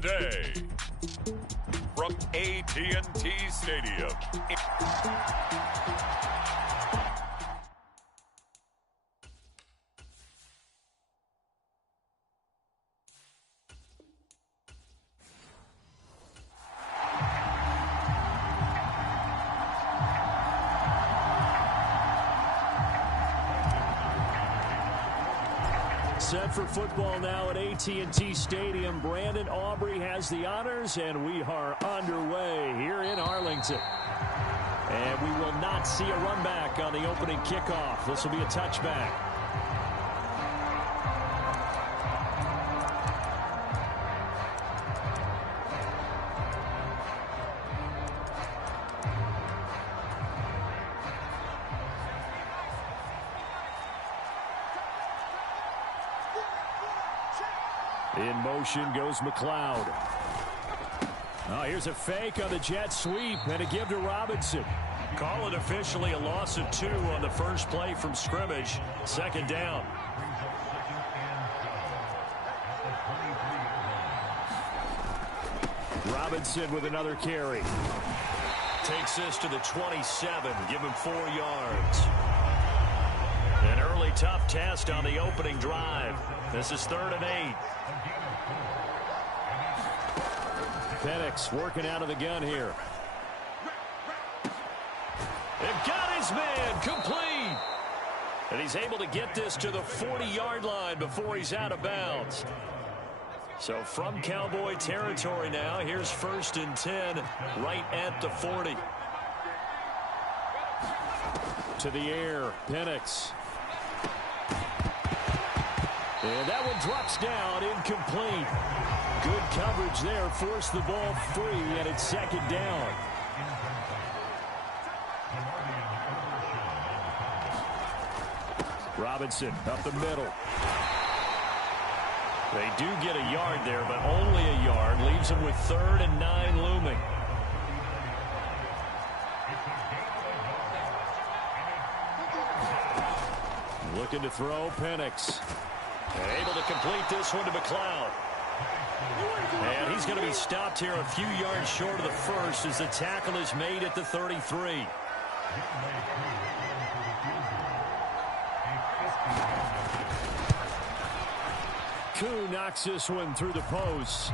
today. From AT&T Stadium. Set for football now at AT&T Stadium. Brandon Aubrey has the honors, and we are underway here in Arlington. And we will not see a run back on the opening kickoff. This will be a touchback. In motion goes McLeod. Oh, here's a fake on the jet sweep and a give to Robinson. Call it officially a loss of 2 on the first play from scrimmage. Second down. Robinson with another carry. Takes this to the 27. Give him 4 yards. An early tough test on the opening drive. This is 3rd and 8. Penix working out of the gun here. They've got his man complete. And he's able to get this to the 40-yard line before he's out of bounds. So from Cowboy territory now, here's 1st and 10 right at the 40. To the air, Penix. And that one drops down, incomplete. Good coverage there, forced the ball free, and it's 2nd down. Robinson up the middle. They do get a yard there, but only a yard. Leaves them with 3rd and 9 looming. Looking to throw, Penix. Able to complete this one to McLeod. And he's going to be stopped here a few yards short of the first as the tackle is made at the 33. Koo knocks this one through the post.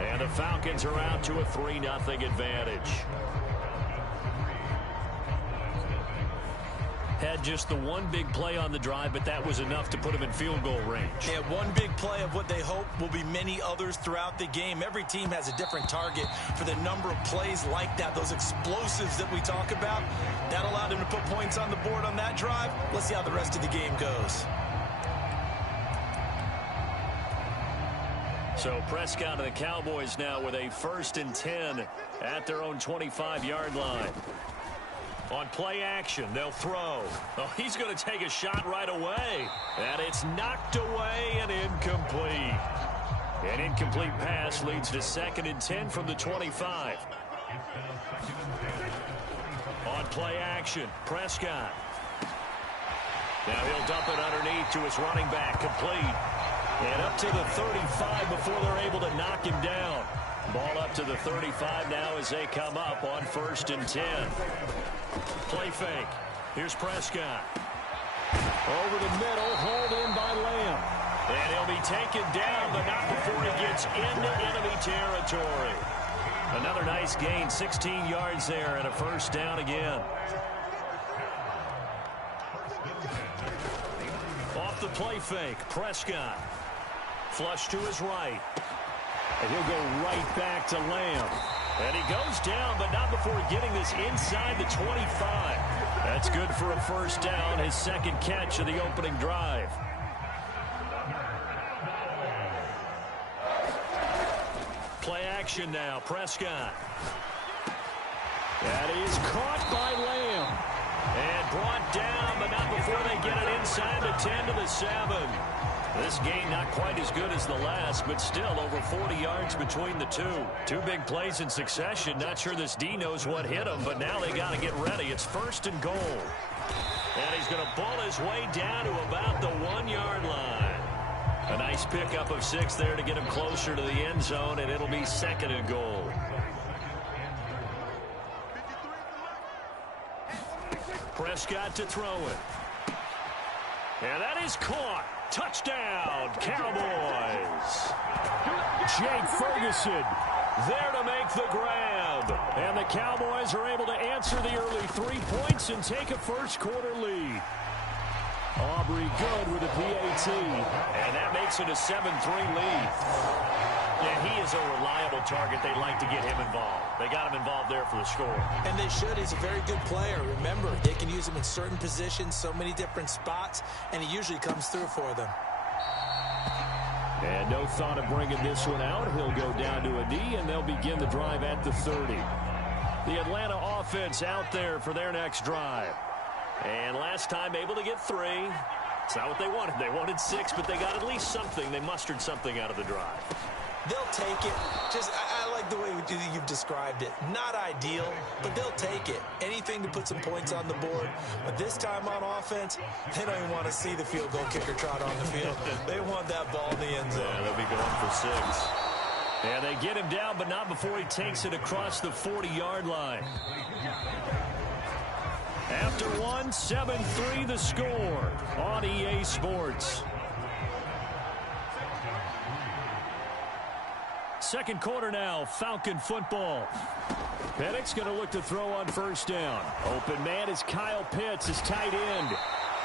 And the Falcons are out to a 3-0 advantage. Had just the one big play on the drive, but that was enough to put him in field goal range. Yeah, one big play of what they hope will be many others throughout the game. Every team has a different target for the number of plays like that, those explosives that we talk about. That allowed him to put points on the board on that drive. Let's see how the rest of the game goes. So Prescott and the Cowboys now with a 1st and 10 at their own 25-yard line. On play action, they'll throw. Oh, he's going to take a shot right away. And it's knocked away and incomplete. An incomplete pass leads to 2nd and 10 from the 25. On play action, Prescott. Now he'll dump it underneath to his running back, complete. And up to the 35 before they're able to knock him down. Ball up to the 35 now as they come up on 1st and 10. Play fake. Here's Prescott. Over the middle, hauled in by Lamb. And he'll be taken down, but not before he gets into enemy territory. Another nice gain, 16 yards there, and a 1st down again. Off the play fake, Prescott. Flush to his right. And he'll go right back to Lamb. And he goes down, but not before getting this inside the 25. That's good for a 1st down, his 2nd catch of the opening drive. Play action now, Prescott. That is caught by Lamb. And brought down, but not before they get it inside the 10 to the 7. This game not quite as good as the last, but still over 40 yards between the two. 2 big plays in succession. Not sure this D knows what hit him, but now they got to get ready. It's 1st and goal. And he's going to ball his way down to about the 1-yard line. A nice pickup of 6 there to get him closer to the end zone, and it'll be 2nd and goal. Prescott to throw it. And that is caught. Touchdown, Cowboys. Jake Ferguson there to make the grab. And the Cowboys are able to answer the early 3 points and take a first-quarter lead. Aubrey good with a PAT. And that makes it a 7-3 lead. Yeah, he is a reliable target. They like to get him involved. They got him involved there for the score. And they should. He's a very good player. Remember, they can use him in certain positions, so many different spots, and he usually comes through for them. And no thought of bringing this one out. He'll go down to a knee, and they'll begin the drive at the 30. The Atlanta offense out there for their next drive. And last time able to get 3. It's not what they wanted. They wanted 6, but they got at least something. They mustered something out of the drive. They'll take it. I like the way you've described it. Not ideal, but they'll take it. Anything to put some points on the board. But this time on offense, they don't even want to see the field goal kicker trot on the field. They want that ball in the end zone. Yeah, they'll be going for 6. And they get him down, but not before he takes it across the 40-yard line. After 1, 7-3 the score on EA Sports. Second quarter now, Falcon football. Penix going to look to throw on first down. Open man is Kyle Pitts, his tight end.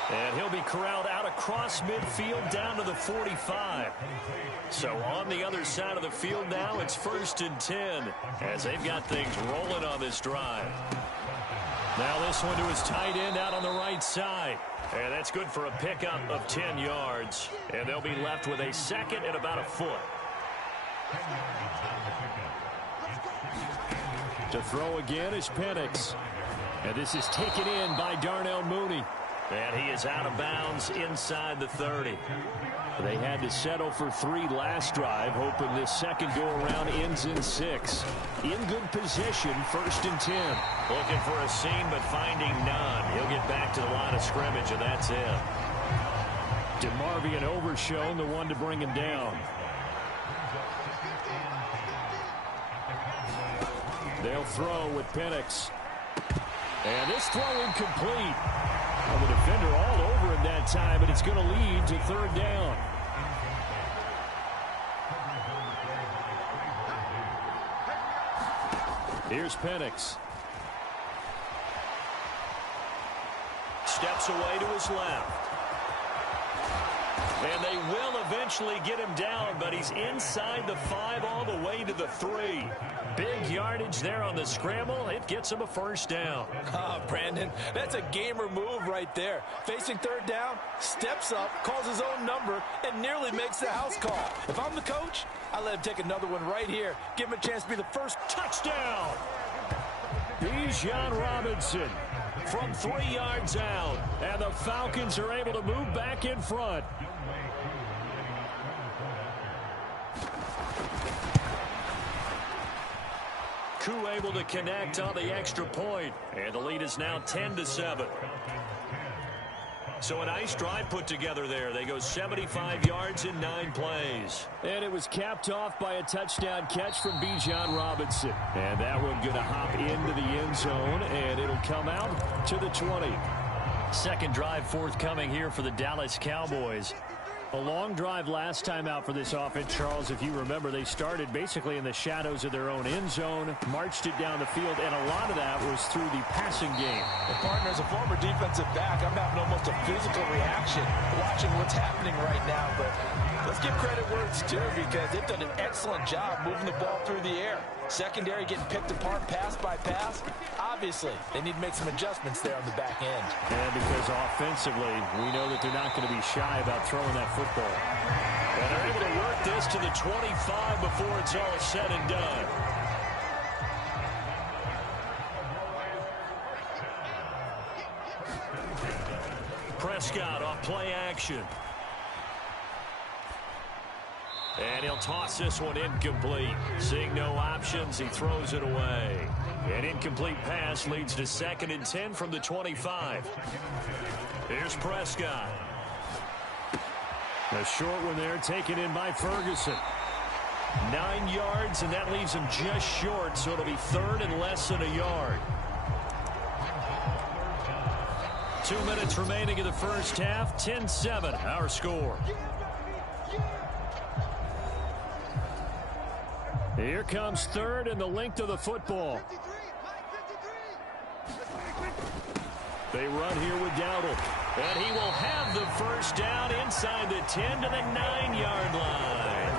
And he'll be corralled out across midfield down to the 45. So on the other side of the field now, it's 1st and 10 as they've got things rolling on this drive. Now this one to his tight end out on the right side. And that's good for a pickup of 10 yards. And they'll be left with a 2nd and about a foot. To throw again is Penix. And this is taken in by Darnell Mooney. And he is out of bounds inside the 30. They had to settle for 3 last drive, hoping this second go-around ends in 6. In good position, 1st and 10. Looking for a seam, but finding none. He'll get back to the line of scrimmage, and that's it. DeMarvion Overshown, the one to bring him down. They'll throw with Penix. And this throw incomplete. Well, the defender all over him that time, but it's going to lead to 3rd down. Here's Penix. Steps away to his left. And they will eventually get him down, but he's inside the 5 all the way to the 3. Big yardage there on the scramble. It gets him a first down. Brandon, that's a gamer move right there. Facing 3rd down, steps up, calls his own number, and nearly makes the house call. If I'm the coach, I let him take another one right here. Give him a chance to be the first. Touchdown! Bijan Robinson from 3 yards out. And the Falcons are able to move back in front. Koo able to connect on the extra point. And the lead is now 10-7. So a nice drive put together there. They go 75 yards in 9 plays. And it was capped off by a touchdown catch from Bijan Robinson. And that one going to hop into the end zone, and it'll come out to the 20. Second drive forthcoming here for the Dallas Cowboys. A long drive last time out for this offense, Charles. If you remember, they started basically in the shadows of their own end zone, marched it down the field, and a lot of that was through the passing game. And partner, as a former defensive back, I'm having almost a physical reaction watching what's happening right now. But let's give credit where it's due, because they've done an excellent job moving the ball through the air. Secondary getting picked apart pass by pass. Obviously, they need to make some adjustments there on the back end. And because offensively, we know that they're not going to be shy about throwing that football. And they're able to work this to the 25 before it's all said and done. Prescott off play action. And he'll toss this one incomplete. Seeing no options, he throws it away. An incomplete pass leads to 2nd and 10 from the 25. Here's Prescott. A short one there taken in by Ferguson. 9 yards, and that leaves him just short, so it'll be third and less than a yard. 2 minutes remaining in the first half. 10-7, our score. Here comes third and the length of the football. They run here with Dowdle. And he will have the first down inside the 10 to the 9-yard line.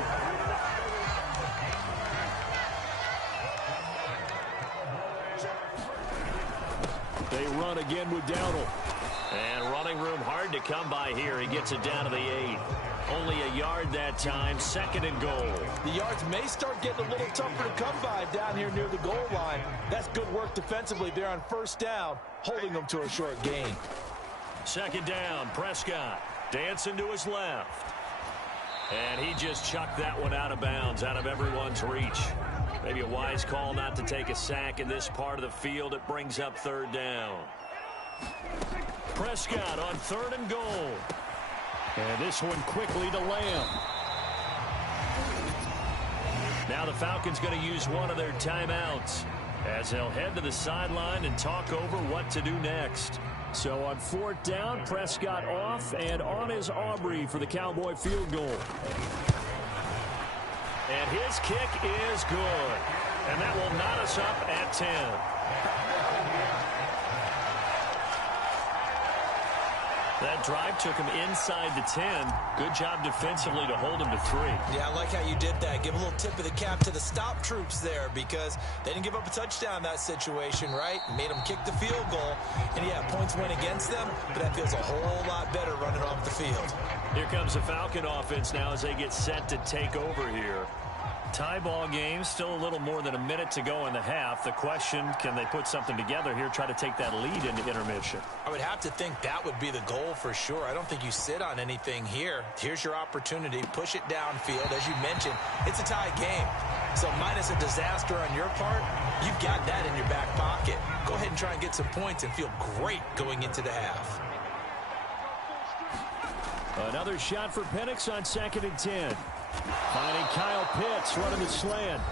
They run again with Dowdle. And running room hard to come by here. He gets it down to the 8. Only a yard that time. Second and goal. The yards may start getting a little tougher to come by down here near the goal line. That's good work defensively there on first down, holding them to a short gain. Second down, Prescott dancing to his left. And he just chucked that one out of bounds, out of everyone's reach. Maybe a wise call not to take a sack in this part of the field. It brings up third down. Prescott on third and goal. And this one quickly to Lamb. Now the Falcons going to use one of their timeouts as they'll head to the sideline and talk over what to do next. So on fourth down, Prescott off, and on is Aubrey for the Cowboy field goal. And his kick is good. And that will knot us up at 10. That drive took him inside the 10. Good job defensively to hold him to 3. Yeah, I like how you did that. Give a little tip of the cap to the stop troops there because they didn't give up a touchdown in that situation, right? Made them kick the field goal. And, yeah, points went against them, but that feels a whole lot better running off the field. Here comes the Falcon offense now as they get set to take over here. Tie ball game, still a little more than a minute to go in the half. The question, can they put something together here, try to take that lead into intermission? I would have to think that would be the goal for sure. I don't think you sit on anything here. Here's your opportunity. Push it downfield. As you mentioned, it's a tie game. So minus a disaster on your part, you've got that in your back pocket. Go ahead and try and get some points and feel great going into the half. Another shot for Penix on 2nd and 10. Finding Kyle Pitts running the slant.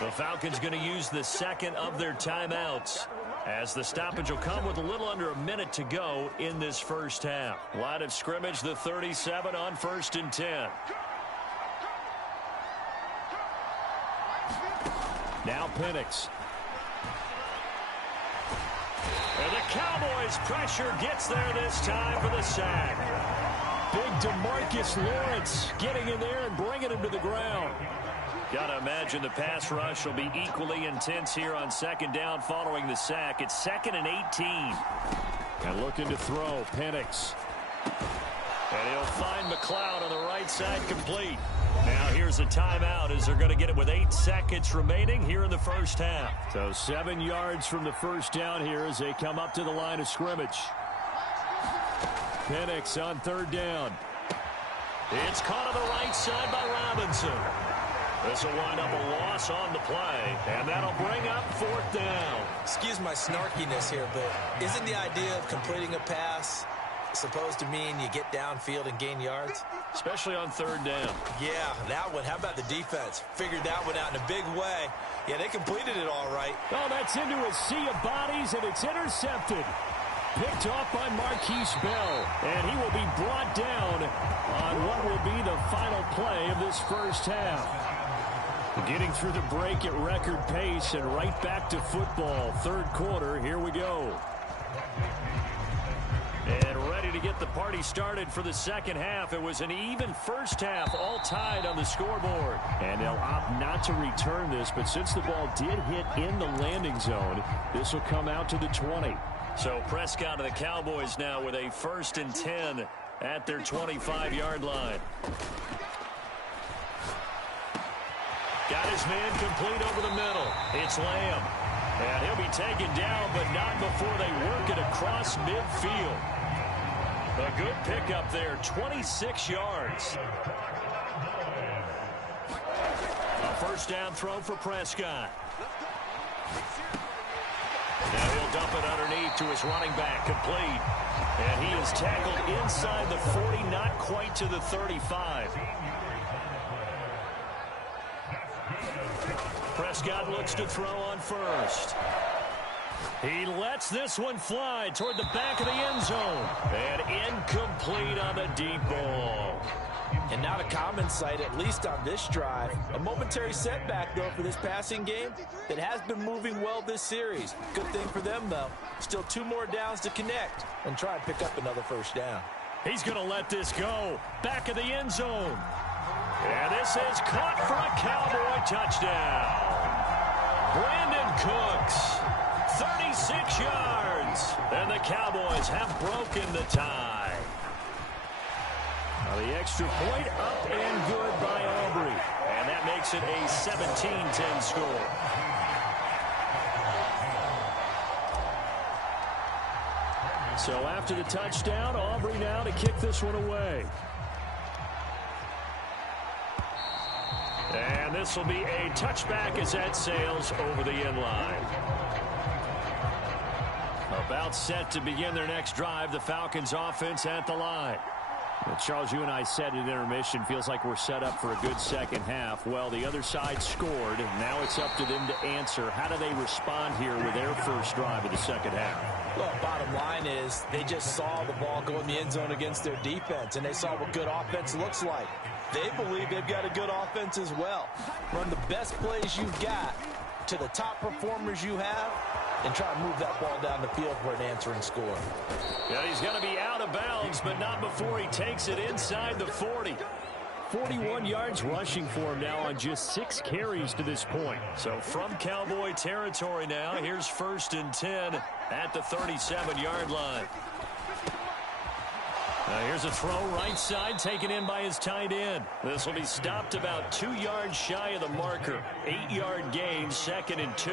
The Falcons going to use the second of their timeouts as the stoppage will come with a little under a minute to go in this first half. Line of scrimmage, the 37 on 1st and 10. Now Penix. And the Cowboys pressure gets there this time for the sack. Big DeMarcus Lawrence getting in there and bringing him to the ground. Got to imagine the pass rush will be equally intense here on 2nd down following the sack. It's 2nd and 18. And looking to throw, Penix. And he'll find McLeod on the right side complete. Now here's a timeout as they're going to get it with 8 seconds remaining here in the first half. So 7 yards from the first down here as they come up to the line of scrimmage. Penix on 3rd down. It's caught on the right side by Robinson. This will wind up a loss on the play, and that'll bring up 4th down. Excuse my snarkiness here, but isn't the idea of completing a pass supposed to mean you get downfield and gain yards? Especially on 3rd down. Yeah, that one. How about the defense? Figured that one out in a big way. Yeah, they completed it all right. Oh, that's into a sea of bodies, and it's intercepted. Picked off by Marquise Bell, and he will be brought down on what will be the final play of this first half. Getting through the break at record pace and right back to football. 3rd quarter, here we go. And ready to get the party started for the second half. It was an even first half, all tied on the scoreboard. And they'll opt not to return this, but since the ball did hit in the landing zone, this will come out to the 20. So Prescott of the Cowboys now with a 1st and 10 at their 25-yard line. Got his man complete over the middle. It's Lamb. And he'll be taken down, but not before they work it across midfield. A good pickup there, 26 yards. A 1st down throw for Prescott. Now he'll dump it underneath to his running back, complete. And he is tackled inside the 40, not quite to the 35. Prescott looks to throw on first. He lets this one fly toward the back of the end zone. And incomplete on the deep ball. And not a common sight, at least on this drive. A momentary setback, though, for this passing game that has been moving well this series. Good thing for them, though. Still 2 more downs to connect and try and pick up another first down. He's going to let this go. Back of the end zone. And this is caught for a Cowboy touchdown. Brandon Cooks, 36 yards. And the Cowboys have broken the tie. Now the extra point up and good by Aubrey. And that makes it a 17-10 score. So after the touchdown, Aubrey now to kick this one away. And this will be a touchback as that sails over the end line. About set to begin their next drive, the Falcons offense at the line. Well, Charles, you and I said at intermission, feels like we're set up for a good second half. Well, the other side scored, and now it's up to them to answer. How do they respond here with their first drive of the second half? Well, bottom line is they just saw the ball go in the end zone against their defense, and they saw what good offense looks like. They believe they've got a good offense as well. Run the best plays you've got to the top performers you have, and try to move that ball down the field for an answering score. Yeah, he's going to be out of bounds, but not before he takes it inside the 40. 41 yards rushing for him now on just 6 carries to this point. So from Cowboy territory now, here's 1st and 10 at the 37-yard line. Here's a throw right side taken in by his tight end. This will be stopped about 2 yards shy of the marker. 8-yard gain, 2nd and 2.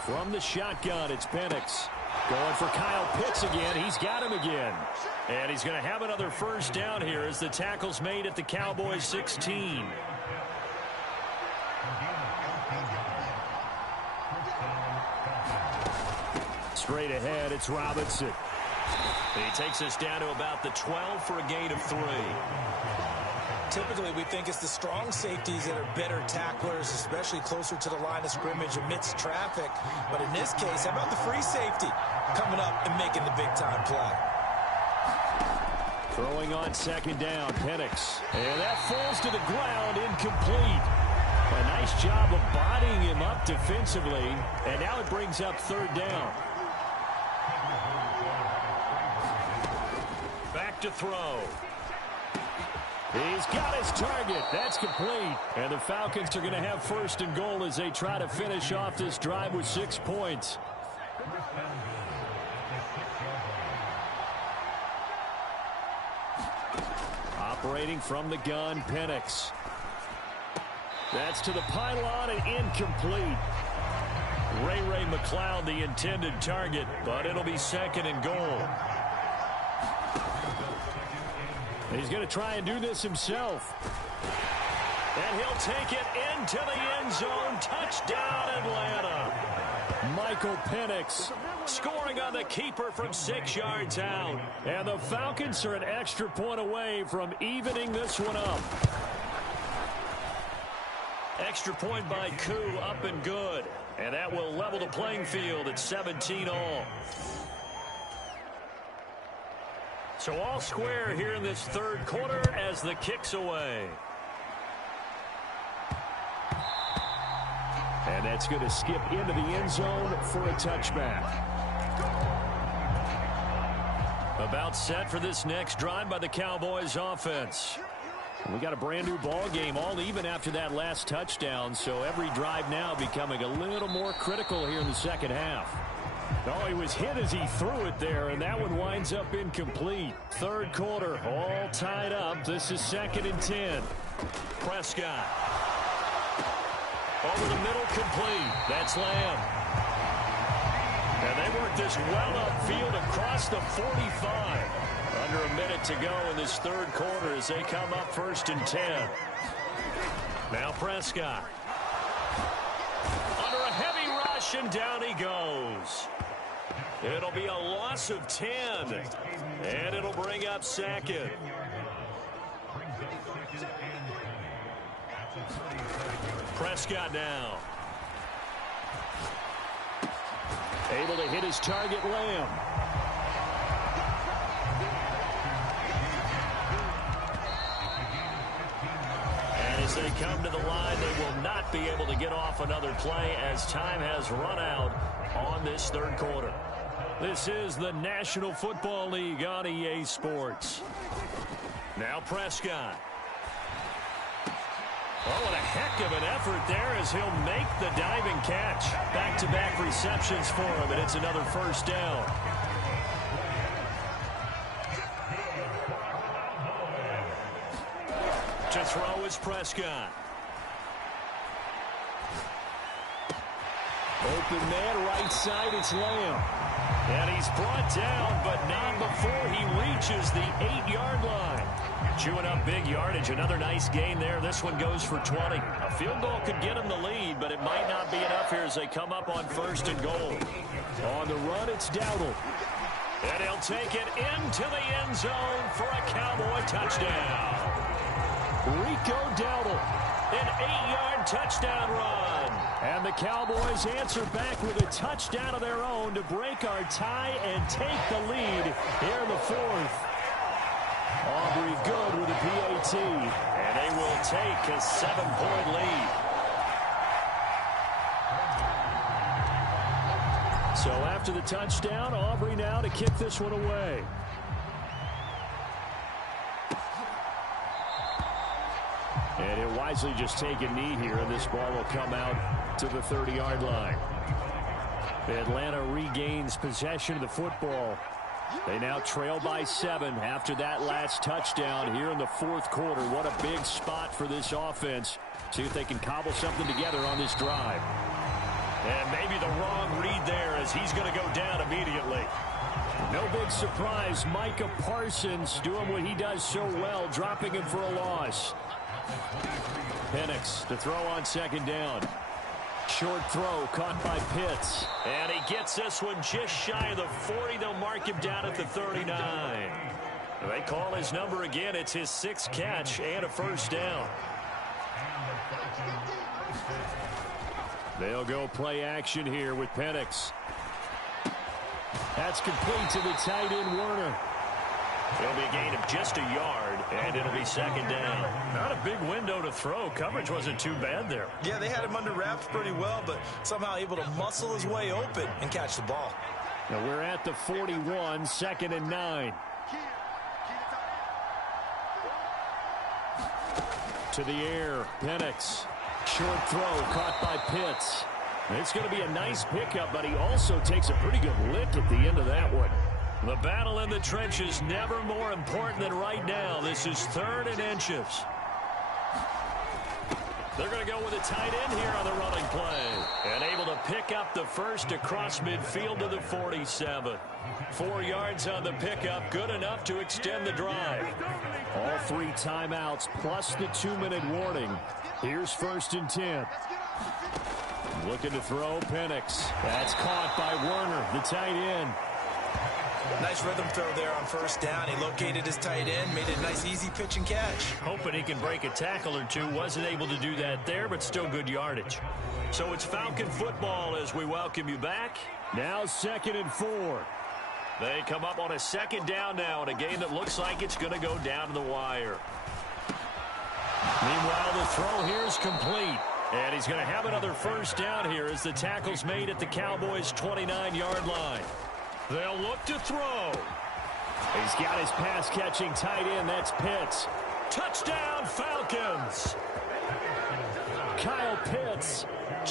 From the shotgun, it's Penix. Going for Kyle Pitts again. He's got him again. And he's going to have another first down here as the tackle's made at the Cowboys 16. Straight ahead, it's Robinson. He takes us down to about the 12 for a gain of 3. Typically, we think it's the strong safeties that are better tacklers, especially closer to the line of scrimmage amidst traffic. But in this case, how about the free safety coming up and making the big-time play? Throwing on 2nd down, Penix. And that falls to the ground, incomplete. A nice job of bodying him up defensively. And now it brings up 3rd down. Back to throw. He's got his target. That's complete. And the Falcons are going to have 1st and goal as they try to finish off this drive with 6 points. Operating from the gun, Penix. That's to the pylon and incomplete. Ray McLeod, the intended target, but it'll be 2nd and goal. He's going to try and do this himself. And he'll take it into the end zone. Touchdown, Atlanta. Michael Penix scoring on the keeper from 6 yards out. And the Falcons are an extra point away from evening this one up. Extra point by Koo, up and good. And that will level the playing field at 17-all. So all square here in this 3rd quarter as the kick's away. And that's going to skip into the end zone for a touchback. About set for this next drive by the Cowboys offense. We got a brand new ball game, all even after that last touchdown. So every drive now becoming a little more critical here in the second half. Oh, he was hit as he threw it there, and that one winds up incomplete. 3rd quarter, all tied up. This is 2nd and 10. Prescott. Over the middle, complete. That's Lamb. And they work this well upfield across the 45. Under a minute to go in this third quarter as they come up 1st and 10. Now Prescott. Under a heavy rush, and down he goes. It'll be a loss of 10. And it'll bring up 2nd. Prescott now. Able to hit his target, Lamb. And as they come to the line, they will not be able to get off another play as time has run out on this third quarter. This is the National Football League on EA Sports. Now Prescott. Oh, what a heck of an effort there as he'll make the diving catch. Back-to-back receptions for him, and it's another 1st down. To throw is Prescott. Open man, right side, it's Lamb. And he's brought down, but not before he reaches the 8-yard line. Chewing up big yardage. Another nice gain there. This one goes for 20. A field goal could get him the lead, but it might not be enough here as they come up on 1st and goal. On the run, it's Dowdle. And he'll take it into the end zone for a Cowboy touchdown. Rico Dowdle, an 8-yard touchdown run. And the Cowboys answer back with a touchdown of their own to break our tie and take the lead here in the 4th. Aubrey good with a PAT, and they will take a 7-point lead. So after the touchdown, Aubrey now to kick this one away. And he'll wisely just take a knee here, and this ball will come out to the 30-yard line. Atlanta regains possession of the football. They now trail by 7 after that last touchdown here in the 4th quarter. What a big spot for this offense. See if they can cobble something together on this drive. And maybe the wrong read there as he's going to go down immediately. No big surprise. Micah Parsons doing what he does so well, dropping him for a loss. Penix to throw on 2nd down. Short throw caught by Pitts. And he gets this one just shy of the 40. They'll mark him down at the 39. They call his number again. It's his 6th catch and a 1st down. They'll go play action here with Penix. That's complete to the tight end, Werner. It'll be a gain of just a yard, and it'll be 2nd down. Not a big window to throw. Coverage wasn't too bad there. Yeah, they had him under wraps pretty well, but somehow able to muscle his way open and catch the ball. Now we're at the 41, 2nd and 9. To the air, Penix. Short throw caught by Pitts. It's going to be a nice pickup, but he also takes a pretty good lick at the end of that one. The battle in the trenches never more important than right now. This is 3rd and inches. They're going to go with a tight end here on the running play. And able to pick up the 1st across midfield to the 47. 4 yards on the pickup. Good enough to extend the drive. All 3 timeouts plus the 2-minute warning. Here's 1st and 10. Looking to throw, Penix. That's caught by Werner, the tight end. Nice rhythm throw there on 1st down. He located his tight end, made it a nice easy pitch and catch. Hoping he can break a tackle or two. Wasn't able to do that there, but still good yardage. So it's Falcon football as we welcome you back. Now 2nd and 4. They come up on a 2nd down now in a game that looks like it's going to go down to the wire. Meanwhile, the throw here is complete. And he's going to have another 1st down here as the tackle's made at the Cowboys' 29-yard line. They'll look to throw. He's got his pass-catching tight end. That's Pitts. Touchdown, Falcons. Kyle Pitts,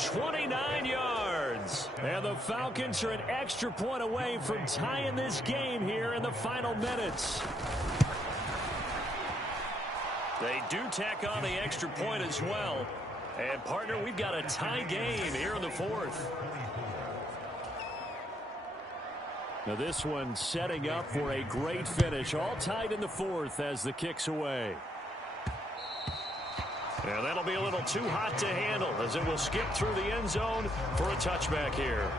29 yards. And the Falcons are an extra point away from tying this game here in the final minutes. They do tack on the extra point as well. And, partner, we've got a tie game here in the 4th. Now this one setting up for a great finish. All tied in the fourth as the kick's away. And that'll be a little too hot to handle as it will skip through the end zone for a touchback here.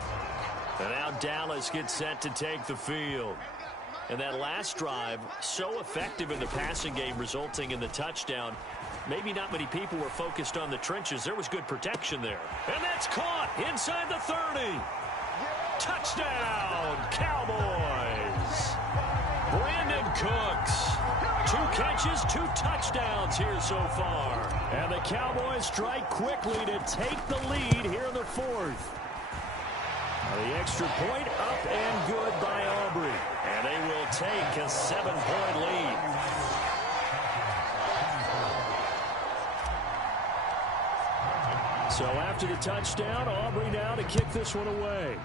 And now Dallas gets set to take the field. And that last drive, so effective in the passing game, resulting in the touchdown. Maybe not many people were focused on the trenches. There was good protection there. And that's caught inside the 30. Touchdown, Cowboys. Brandon Cooks. 2 catches, 2 touchdowns here so far. And the Cowboys strike quickly to take the lead here in the fourth. The extra point up and good by Aubrey. And they will take a 7-point lead. So after the touchdown, Aubrey now to kick this one away.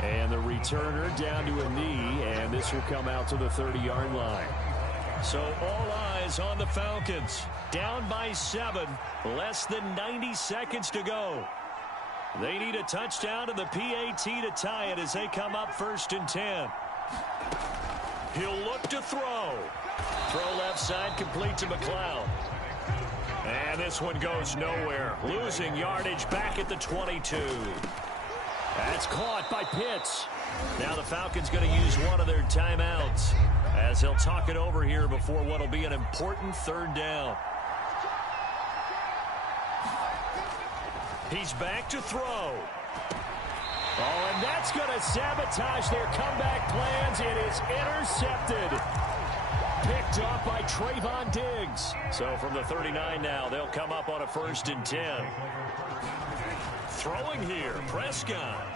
And the returner down to a knee, and this will come out to the 30-yard line. So all eyes on the Falcons. Down by 7, less than 90 seconds to go. They need a touchdown to the PAT to tie it as they come up 1st and 10. He'll look to throw. Throw left side, complete to McLeod. And this one goes nowhere. Losing yardage back at the 22. That's caught by Pitts. Now the Falcons going to use one of their timeouts as he'll talk it over here before what will be an important 3rd down. He's back to throw. Oh, and that's going to sabotage their comeback plans. It is intercepted. Picked off by Trayvon Diggs. So from the 39 now, they'll come up on a 1st and 10. Throwing here, Prescott.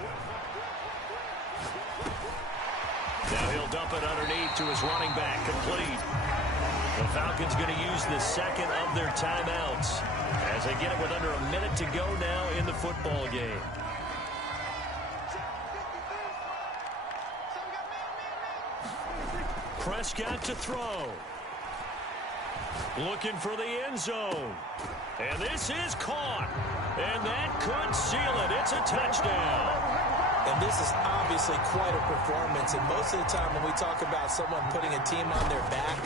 Now he'll dump it underneath to his running back, complete. The Falcons going to use the 2nd of their timeouts as they get it with under a minute to go now in the football game. Prescott to throw. Looking for the end zone. And this is caught. And that could seal it. It's a touchdown. And this is obviously quite a performance. And most of the time when we talk about someone putting a team on their back,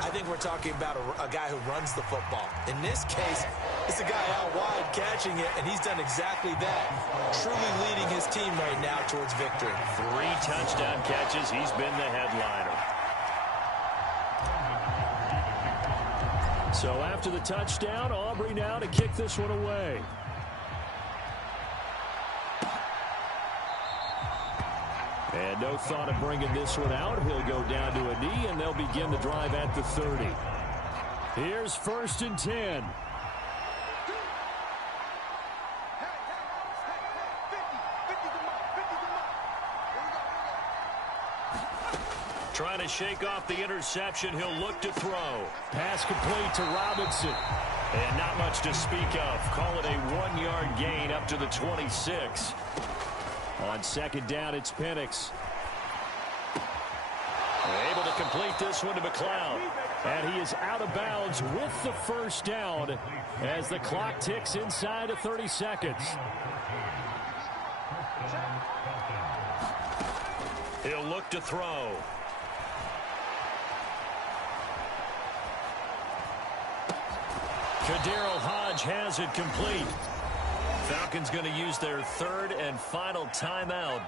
I think we're talking about a guy who runs the football. In this case, it's a guy out wide catching it, and he's done exactly that, truly leading his team right now towards victory. 3 touchdown catches. He's been the headliner. So after the touchdown, Aubrey now to kick this one away. And no thought of bringing this one out. He'll go down to a knee, and they'll begin the drive at the 30. Here's 1st and 10. Trying to shake off the interception. He'll look to throw. Pass complete to Robinson. And not much to speak of. Call it a 1-yard gain up to the 26. On 2nd down, it's Penix. Able to complete this one to McLeod. And he is out of bounds with the 1st down as the clock ticks inside of 30 seconds. He'll look to throw. Kaderl Hodge has it complete. Falcons going to use their 3rd and final timeout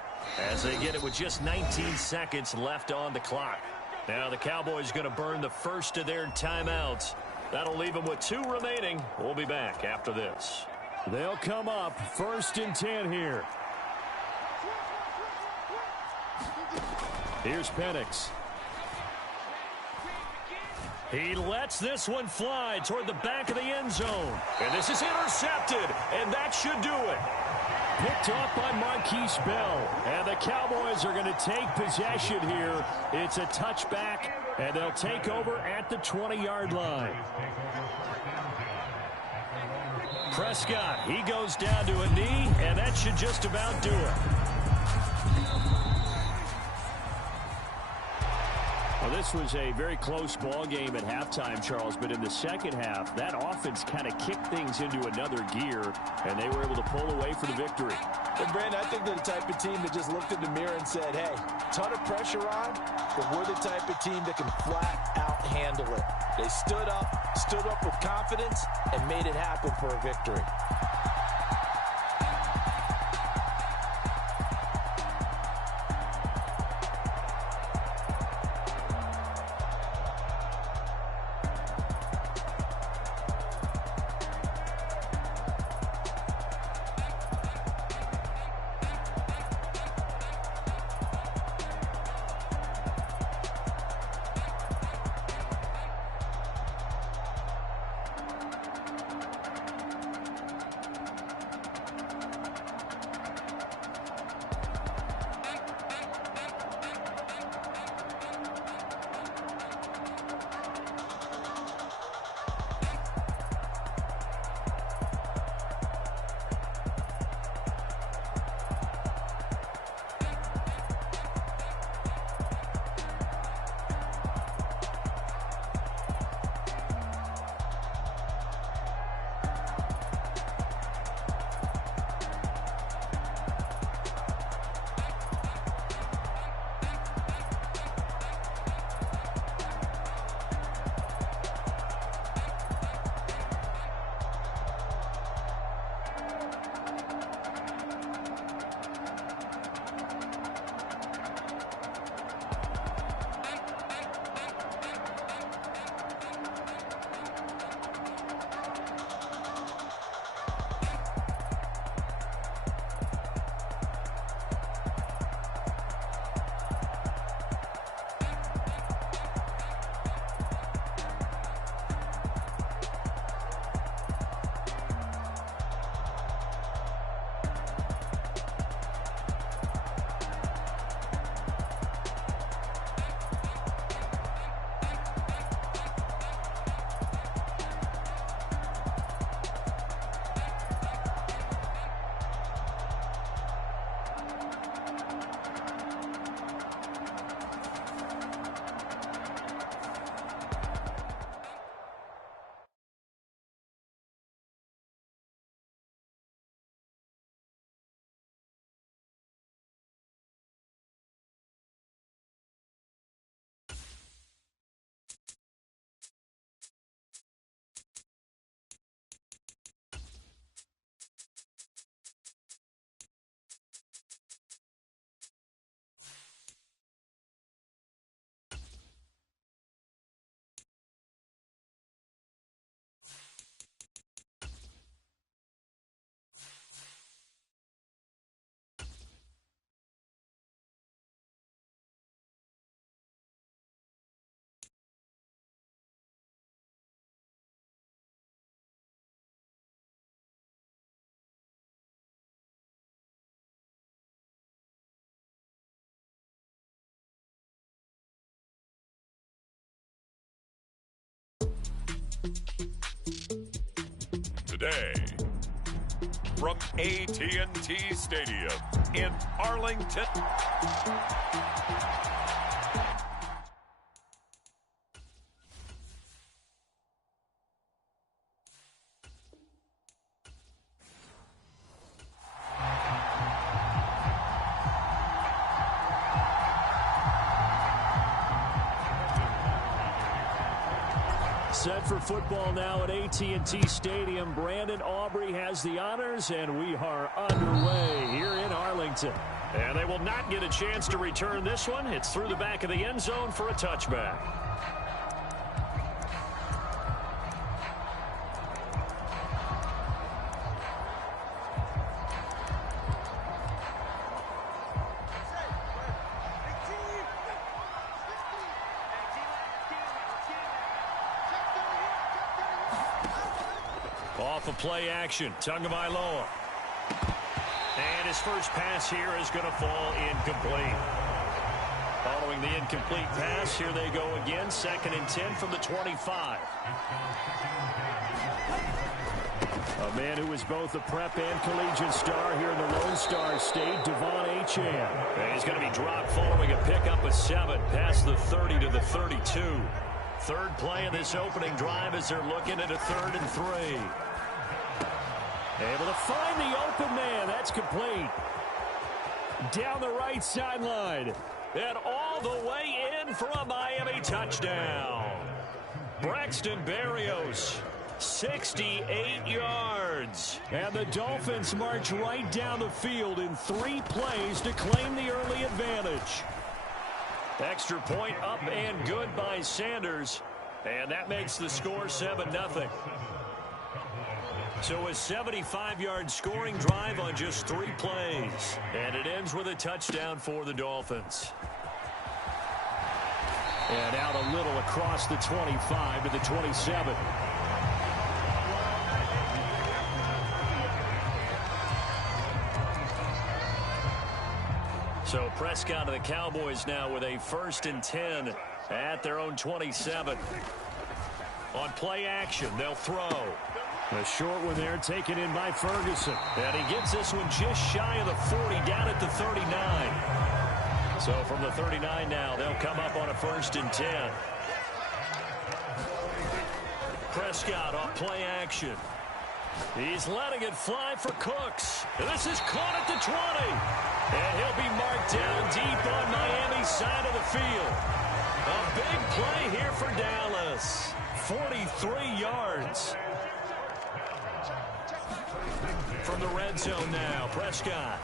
as they get it with just 19 seconds left on the clock. Now the Cowboys going to burn the 1st of their timeouts. That'll leave them with 2 remaining. We'll be back after this. They'll come up 1st and 10 here. Here's Penix. He lets this one fly toward the back of the end zone. And this is intercepted, and that should do it. Picked off by Marquise Bell. And the Cowboys are going to take possession here. It's a touchback, and they'll take over at the 20-yard line. Prescott, he goes down to a knee, and that should just about do it. Well, This was a very close ball game at halftime, Charles, but in the second half, that offense kind of kicked things into another gear, and they were able to pull away for the victory. And Brandon, I think they're the type of team that just looked in the mirror and said, hey, ton of pressure on, but we're the type of team that can flat out handle it. They stood up with confidence, and made it happen for a victory. Today, from AT&T Stadium in Arlington. Set for football now at AT&T Stadium. Brandon Aubrey has the honors, and we are underway here in Arlington. And they will not get a chance to return this one. It's through the back of the end zone for a touchback. Off of play action, Tagovailoa. And his first pass here is going to fall incomplete. Following the incomplete pass, here they go again. 2nd and 10 from the 25. A man who is both a prep and collegiate star here in the Lone Star State, Devon Achane. And he's going to be dropped following a pickup of 7 past the 30 to the 32. Third play of this opening drive as they're looking at a 3rd and 3. Able to find the open man. That's complete. Down the right sideline. And all the way in for a Miami touchdown. Braxton Berrios, 68 yards. And the Dolphins march right down the field in 3 plays to claim the early advantage. Extra point up and good by Sanders. And that makes the score 7-0. So a 75-yard scoring drive on just 3 plays. And it ends with a touchdown for the Dolphins. And out a little across the 25 to the 27. So Prescott of the Cowboys now with a 1st and 10 at their own 27. On play action, they'll throw. A short one there taken in by Ferguson. And he gets this one just shy of the 40 down at the 39. So from the 39 now, they'll come up on a 1st and 10. Prescott on play action. He's letting it fly for Cooks. And this is caught at the 20. And he'll be marked down deep on Miami's side of the field. A big play here for Dallas. 43 yards. From the red zone now, Prescott.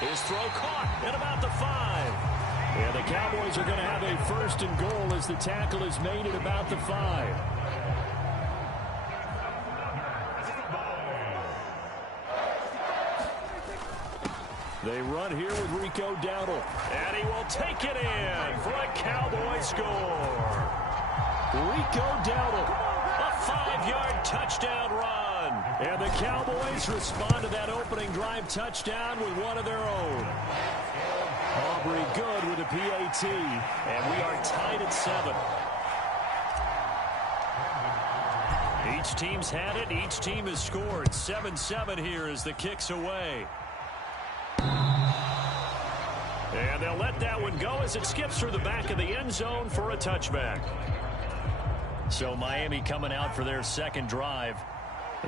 His throw caught at about the 5. And the Cowboys are going to have a 1st and goal as the tackle is made at about the 5. They run here with Rico Dowdle. And he will take it in for a Cowboy score. Rico Dowdle, a 5-yard touchdown run. And the Cowboys respond to that opening drive touchdown with one of their own. Aubrey good with a PAT. And we are tied at 7. Each team's had it. Each team has scored. 7-7 here as the kick's away. And they'll let that one go as it skips through the back of the end zone for a touchback. So Miami coming out for their 2nd drive.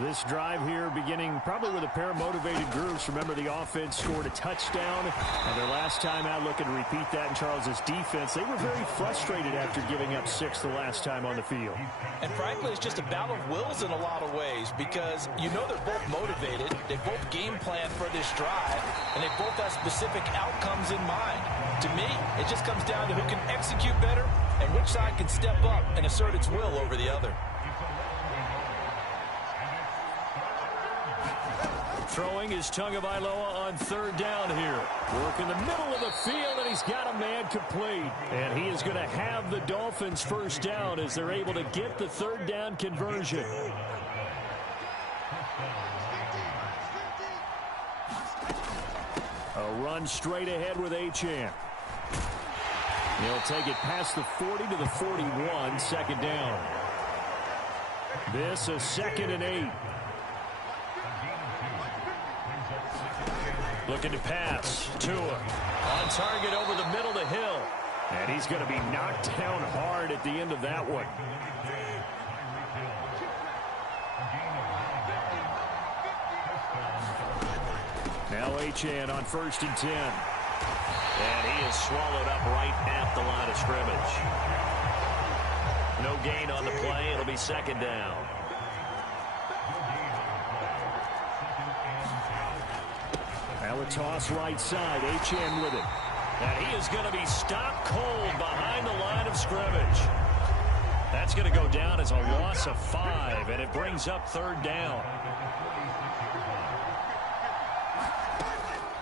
This drive here beginning probably with a pair of motivated groups. Remember, the offense scored a touchdown. And their last time out looking to repeat that in Charles's defense. They were very frustrated after giving up 6 the last time on the field. And frankly, it's just a battle of wills in a lot of ways because you know they're both motivated. They both game plan for this drive. And they both have specific outcomes in mind. To me, it just comes down to who can execute better and which side can step up and assert its will over the other. Throwing is Tagovailoa on 3rd down here. Work in the middle of the field, and he's got a man complete. And he is going to have the Dolphins 1st down as they're able to get the 3rd down conversion. A run straight ahead with Achane. He'll take it past the 40 to the 41, 2nd down. This a 2nd and 8. Looking to pass. Tua on target over the middle to Hill. And he's going to be knocked down hard at the end of that one. Now Achane on 1st and 10. And he is swallowed up right at the line of scrimmage. No gain on the play. It'll be 2nd down. Now a toss right side. Achane with it. And he is going to be stopped cold behind the line of scrimmage. That's going to go down as a loss of 5, and it brings up 3rd down.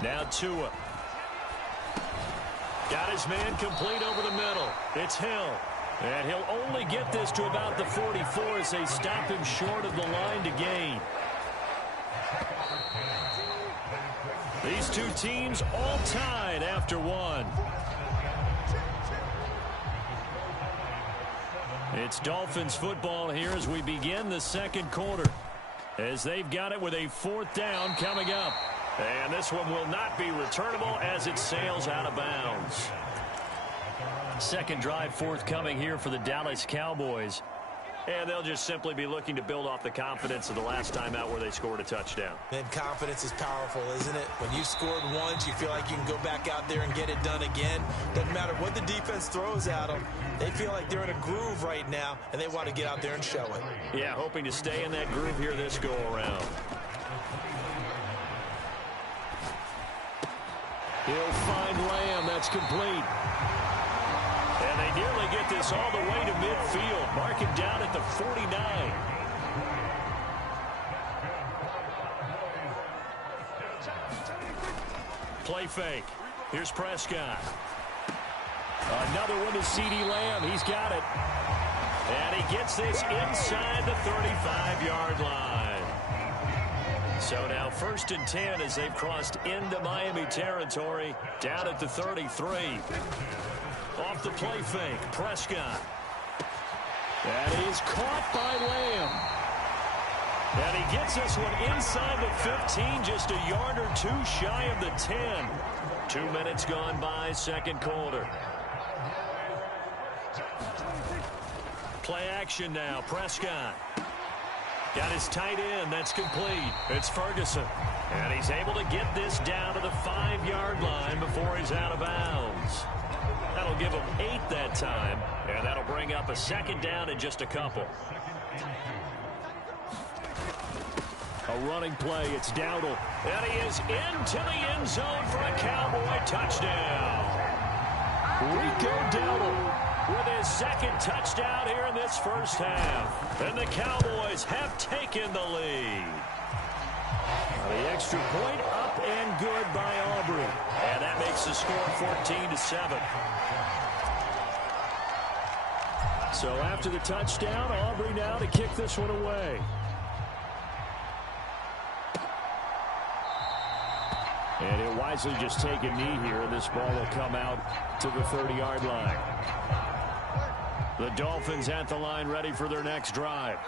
Now Tua. Got his man complete over the middle. It's Hill. And he'll only get this to about the 44 as they stop him short of the line to gain. These two teams all tied after 1. It's Dolphins football here as we begin the second quarter. As they've got it with a 4th down coming up. And this one will not be returnable as it sails out of bounds. Second drive forthcoming here for the Dallas Cowboys. And they'll just simply be looking to build off the confidence of the last time out where they scored a touchdown. And confidence is powerful, isn't it? When you scored once, you feel like you can go back out there and get it done again. Doesn't matter what the defense throws at them. They feel like they're in a groove right now, and they want to get out there and show it. Yeah, hoping to stay in that groove here this go-around. He'll find Lamb. That's complete. And they nearly get this all the way to midfield. Mark him down at the 49. Play fake. Here's Prescott. Another one to CeeDee Lamb. He's got it. And he gets this inside the 35-yard line. So now 1st and 10 as they've crossed into Miami territory. Down at the 33. Off the play fake, Prescott. That is caught by Lamb. And he gets this one inside the 15, just a yard or two shy of the 10. 2 minutes gone by, second quarter. Play action now, Prescott. Got his tight end, that's complete. It's Ferguson. And he's able to get this down to the 5-yard line before he's out of bounds. That'll give him 8 that time, and that'll bring up a 2nd down in just a couple. A running play, it's Dowdle. And he is into the end zone for a Cowboy touchdown. Rico Dowdle with his 2nd touchdown here in this first half. And the Cowboys have taken the lead. The extra point up and good by Aubrey. And that makes the score 14-7. So after the touchdown, Aubrey now to kick this one away. And he'll wisely just take a knee here. This ball will come out to the 30-yard line. The Dolphins at the line ready for their next drive.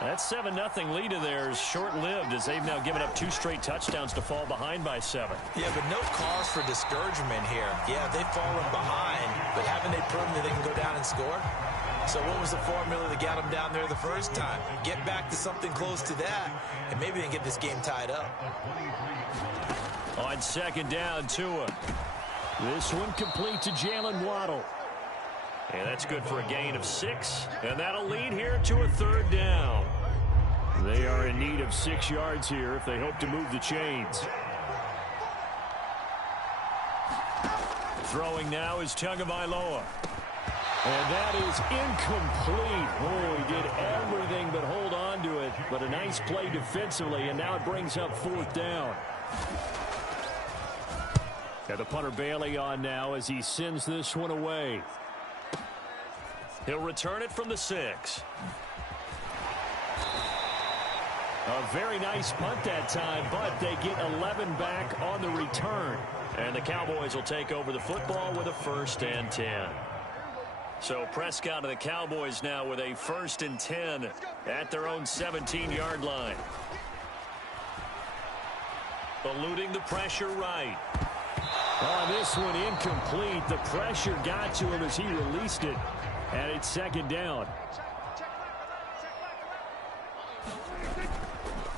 That 7-0 lead of theirs short-lived as they've now given up 2 straight touchdowns to fall behind by 7. Yeah, but no cause for discouragement here. Yeah, they've fallen behind, but haven't they proven that they can go down and score? So what was the formula that got them down there the first time? Get back to something close to that, and maybe they can get this game tied up. On 2nd down, Tua. This one complete to Jalen Waddle. And that's good for a gain of 6. And that'll lead here to a 3rd down. They are in need of 6 yards here if they hope to move the chains. Throwing now is Tagovailoa. And that is incomplete. Oh, he did everything but hold on to it. But a nice play defensively, and now it brings up 4th down. And the punter Bailey on now as he sends this one away. He'll return it from the 6. A very nice punt that time, but they get 11 back on the return. And the Cowboys will take over the football with a 1st and 10. So Prescott and the Cowboys now with a 1st and 10 at their own 17-yard line. Eluding the pressure right. On this one incomplete. The pressure got to him as he released it. And it's 2nd down.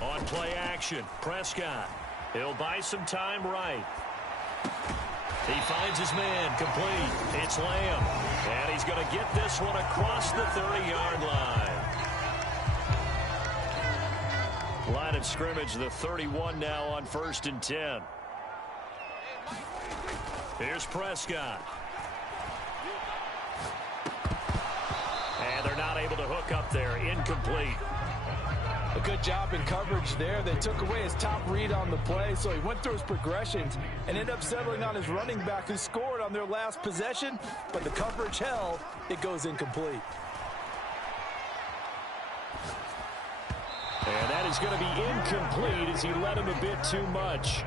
On play action, Prescott. He'll buy some time right. He finds his man, complete. It's Lamb. And he's going to get this one across the 30-yard line. Line of scrimmage, the 31 now on 1st and 10. Here's Prescott. And they're not able to hook up there. Incomplete. A good job in coverage there. They took away his top read on the play, so he went through his progressions and ended up settling on his running back who scored on their last possession, but the coverage held. It goes incomplete. And that is going to be incomplete as he led him a bit too much.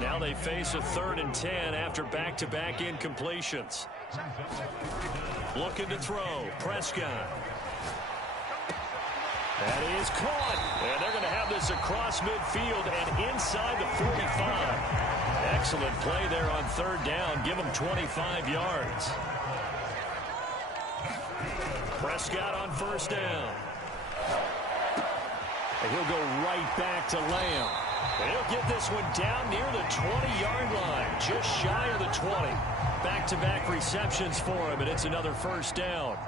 Now they face a 3rd and 10 after back-to-back incompletions. Looking to throw. Prescott. That is caught. And they're going to have this across midfield and inside the 45. Excellent play there on third down. Give them 25 yards. Prescott on first down. And he'll go right back to Lamb. And he'll get this one down near the 20-yard line, just shy of the 20. Back-to-back receptions for him, and it's another first down.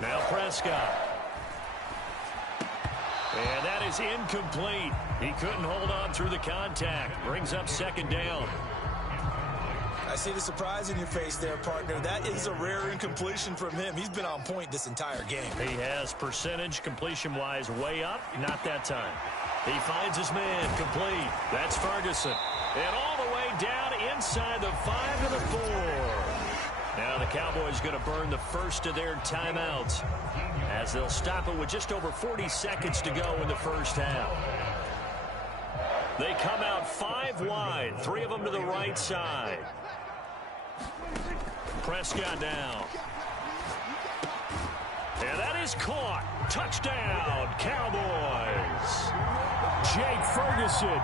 Now Prescott. And that is incomplete. He couldn't hold on through the contact. Brings up second down. I see the surprise in your face there, partner. That is a rare incompletion from him. He's been on point this entire game. He has percentage completion-wise way up. Not that time. He finds his man complete. That's Ferguson. And all the way down inside the 5 to the 4. Now the Cowboys going to burn the first of their timeouts as they'll stop it with just over 40 seconds to go in the first half. They come out 5 wide, 3 of them to the right side. Prescott now. And that is caught. Touchdown, Cowboys. Jake Ferguson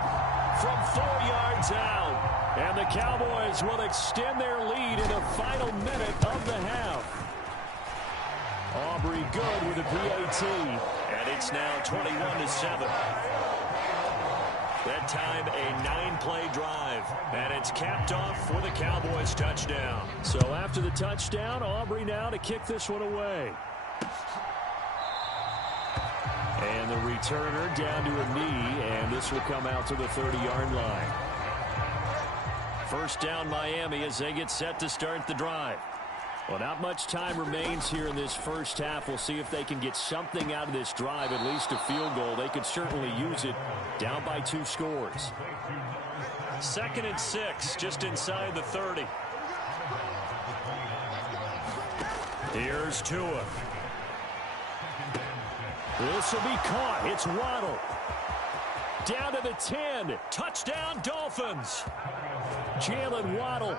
from 4 yards out. And the Cowboys will extend their lead in the final minute of the half. Aubrey good with a PAT. And it's now 21-7. That time a 9-play drive. And it's capped off with a Cowboys touchdown. So after the touchdown, Aubrey now to kick this one away. And the returner down to a knee, and this will come out to the 30-yard line. First down Miami as they get set to start the drive. Well, not much time remains here in this first half. We'll see if they can get something out of this drive, at least a field goal. They could certainly use it down by 2 scores. 2nd and 6, just inside the 30. Here's Tua. This will be caught. It's Waddle. Down to the 10. Touchdown, Dolphins. Jalen Waddle,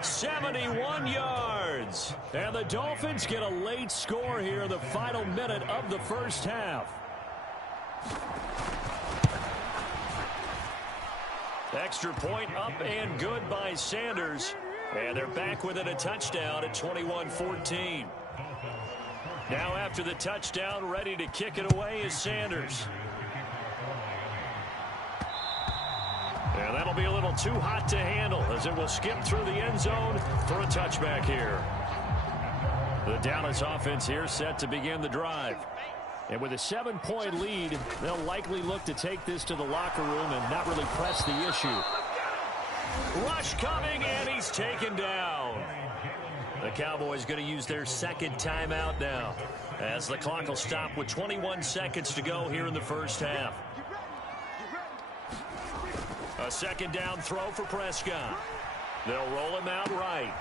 71 yards. And the Dolphins get a late score here in the final minute of the first half. Extra point up and good by Sanders. And they're back within a touchdown at 21-14. Now after the touchdown, ready to kick it away is Sanders. And that'll be a little too hot to handle as it will skip through the end zone for a touchback here. The Dallas offense here set to begin the drive. And with a 7-point lead, they'll likely look to take this to the locker room and not really press the issue. Rush coming, and he's taken down. The Cowboys going to use their second timeout now as the clock will stop with 21 seconds to go here in the first half. A second down throw for Prescott. They'll roll him out right.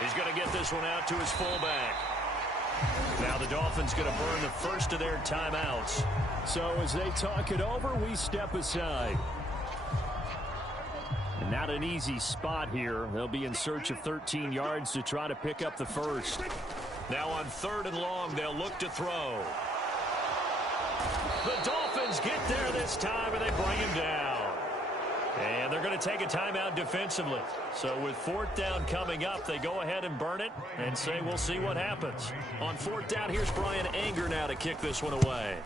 He's going to get this one out to his fullback. Now the Dolphins going to burn the first of their timeouts. So as they talk it over, we step aside. And not an easy spot here. They'll be in search of 13 yards to try to pick up the first. Now on 3rd and long, they'll look to throw. The Dolphins get there this time, and they bring him down. And they're going to take a timeout defensively. So with 4th down coming up, they go ahead and burn it and say we'll see what happens. On 4th down, here's Brian Anger now to kick this one away.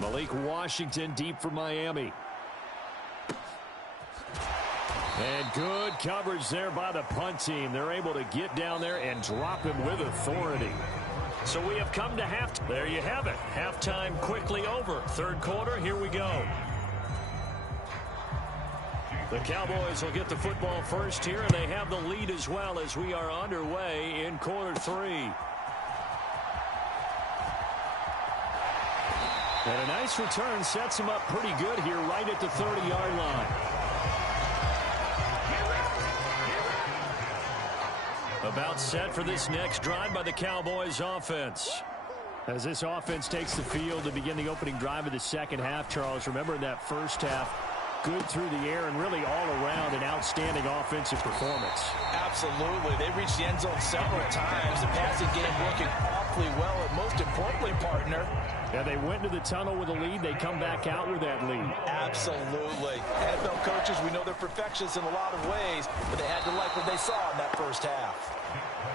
Malik Washington deep for Miami. And good coverage there by the punt team. They're able to get down there and drop him with authority. So we have come to halftime. There you have it. Halftime quickly over. 3rd quarter, here we go. The Cowboys will get the football first here, and they have the lead as well as we are underway in quarter 3. And a nice return sets him up pretty good here right at the 30-yard line. About set for this next drive by the Cowboys offense. As this offense takes the field to begin the opening drive of the second half, Charles, remember in that first half, good through the air and really all around an outstanding offensive performance. Absolutely. They reached the end zone several times. The passing game working awfully well, and most importantly, partner. Yeah, they went to the tunnel with a lead. They come back out with that lead. Absolutely. NFL coaches, we know they're perfectionists in a lot of ways, but they had to like what they saw in that first half.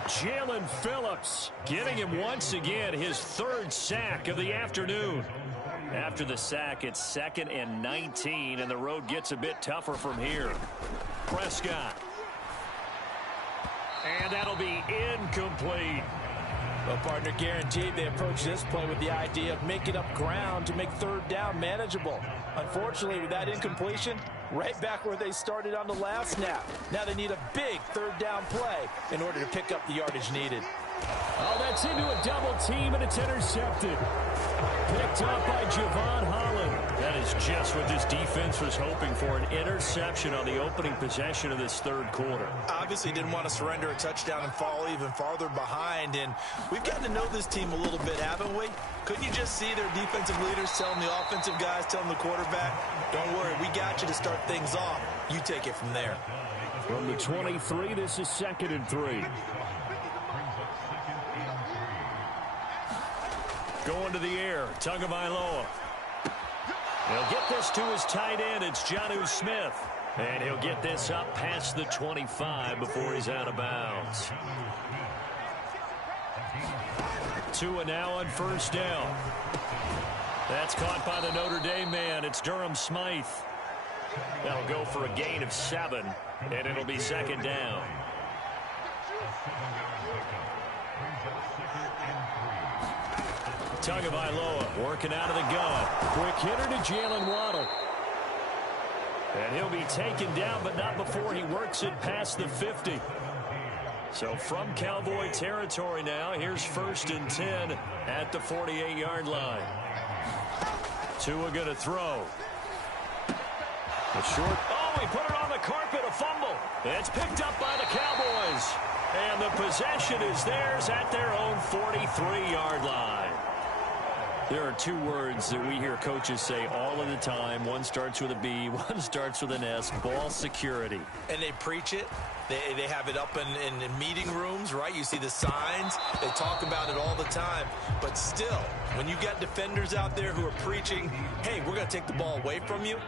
Jalen Phillips getting him once again his third sack of the afternoon. After the sack, it's 2nd and 19, and the road gets a bit tougher from here. Prescott. And that'll be incomplete. Well, partner, guaranteed they approach this play with the idea of making up ground to make third down manageable. Unfortunately, with that incompletion, right back where they started on the last snap. Now they need a big third down play in order to pick up the yardage needed. Oh, that's into a double team, and it's intercepted. Picked up by Javon Holland. That is just what this defense was hoping for, an interception on the opening possession of this third quarter. Obviously didn't want to surrender a touchdown and fall even farther behind, and we've gotten to know this team a little bit, haven't we? Couldn't you just see their defensive leaders telling the offensive guys, telling the quarterback, don't worry, we got you to start things off. You take it from there. From the 23, this is 2nd and 3. Going to the air, Tagovailoa. He'll get this to his tight end. It's Jonnu Smith. And he'll get this up past the 25 before he's out of bounds. Tua now on first down. That's caught by the Notre Dame man. It's Durham Smythe. That'll go for a gain of 7, and it'll be 2nd down. Tagovailoa working out of the gun. Quick hitter to Jalen Waddle. And he'll be taken down, but not before he works it past the 50. So from Cowboy territory now, here's 1st and 10 at the 48-yard line. Tua going to throw. A short. Oh, he put it on the carpet, a fumble. It's picked up by the Cowboys. And the possession is theirs at their own 43-yard line. There are 2 words that we hear coaches say all of the time. One starts with a B, one starts with an S, ball security. And they preach it. They have it up in meeting rooms, right? You see the signs. They talk about it all the time. But still, when you got defenders out there who are preaching, hey, we're going to take the ball away from you,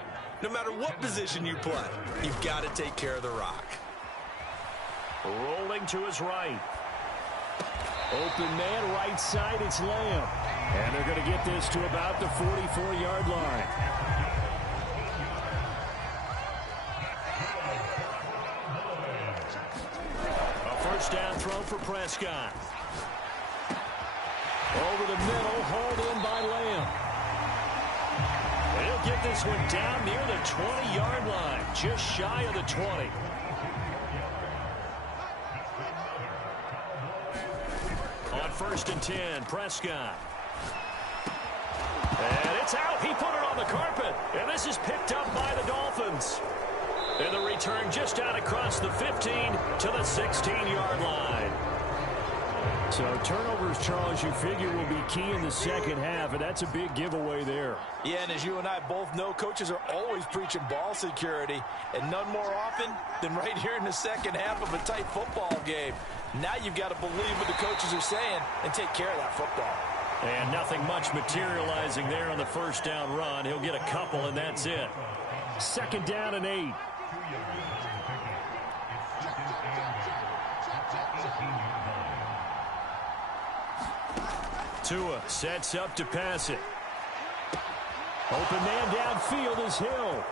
no matter what position you play, you've got to take care of the rock. Rolling to his right. Open man, right side, it's Lamb. And they're going to get this to about the 44-yard line. A first down throw for Prescott. Over the middle, hauled in by Lamb. He'll get this one down near the 20-yard line, just shy of the 20. On 1st and 10, Prescott. And it's out. He put it on the carpet. And this is picked up by the Dolphins. And the return just out across the 15 to the 16-yard line. So turnovers, Charles, you figure will be key in the second half, and that's a big giveaway there. Yeah, and as you and I both know, coaches are always preaching ball security, and none more often than right here in the second half of a tight football game. Now you've got to believe what the coaches are saying and take care of that football. And nothing much materializing there on the first down run. He'll get a couple, and that's it. 2nd down and 8. Tua sets up to pass it. Open man downfield is Hill.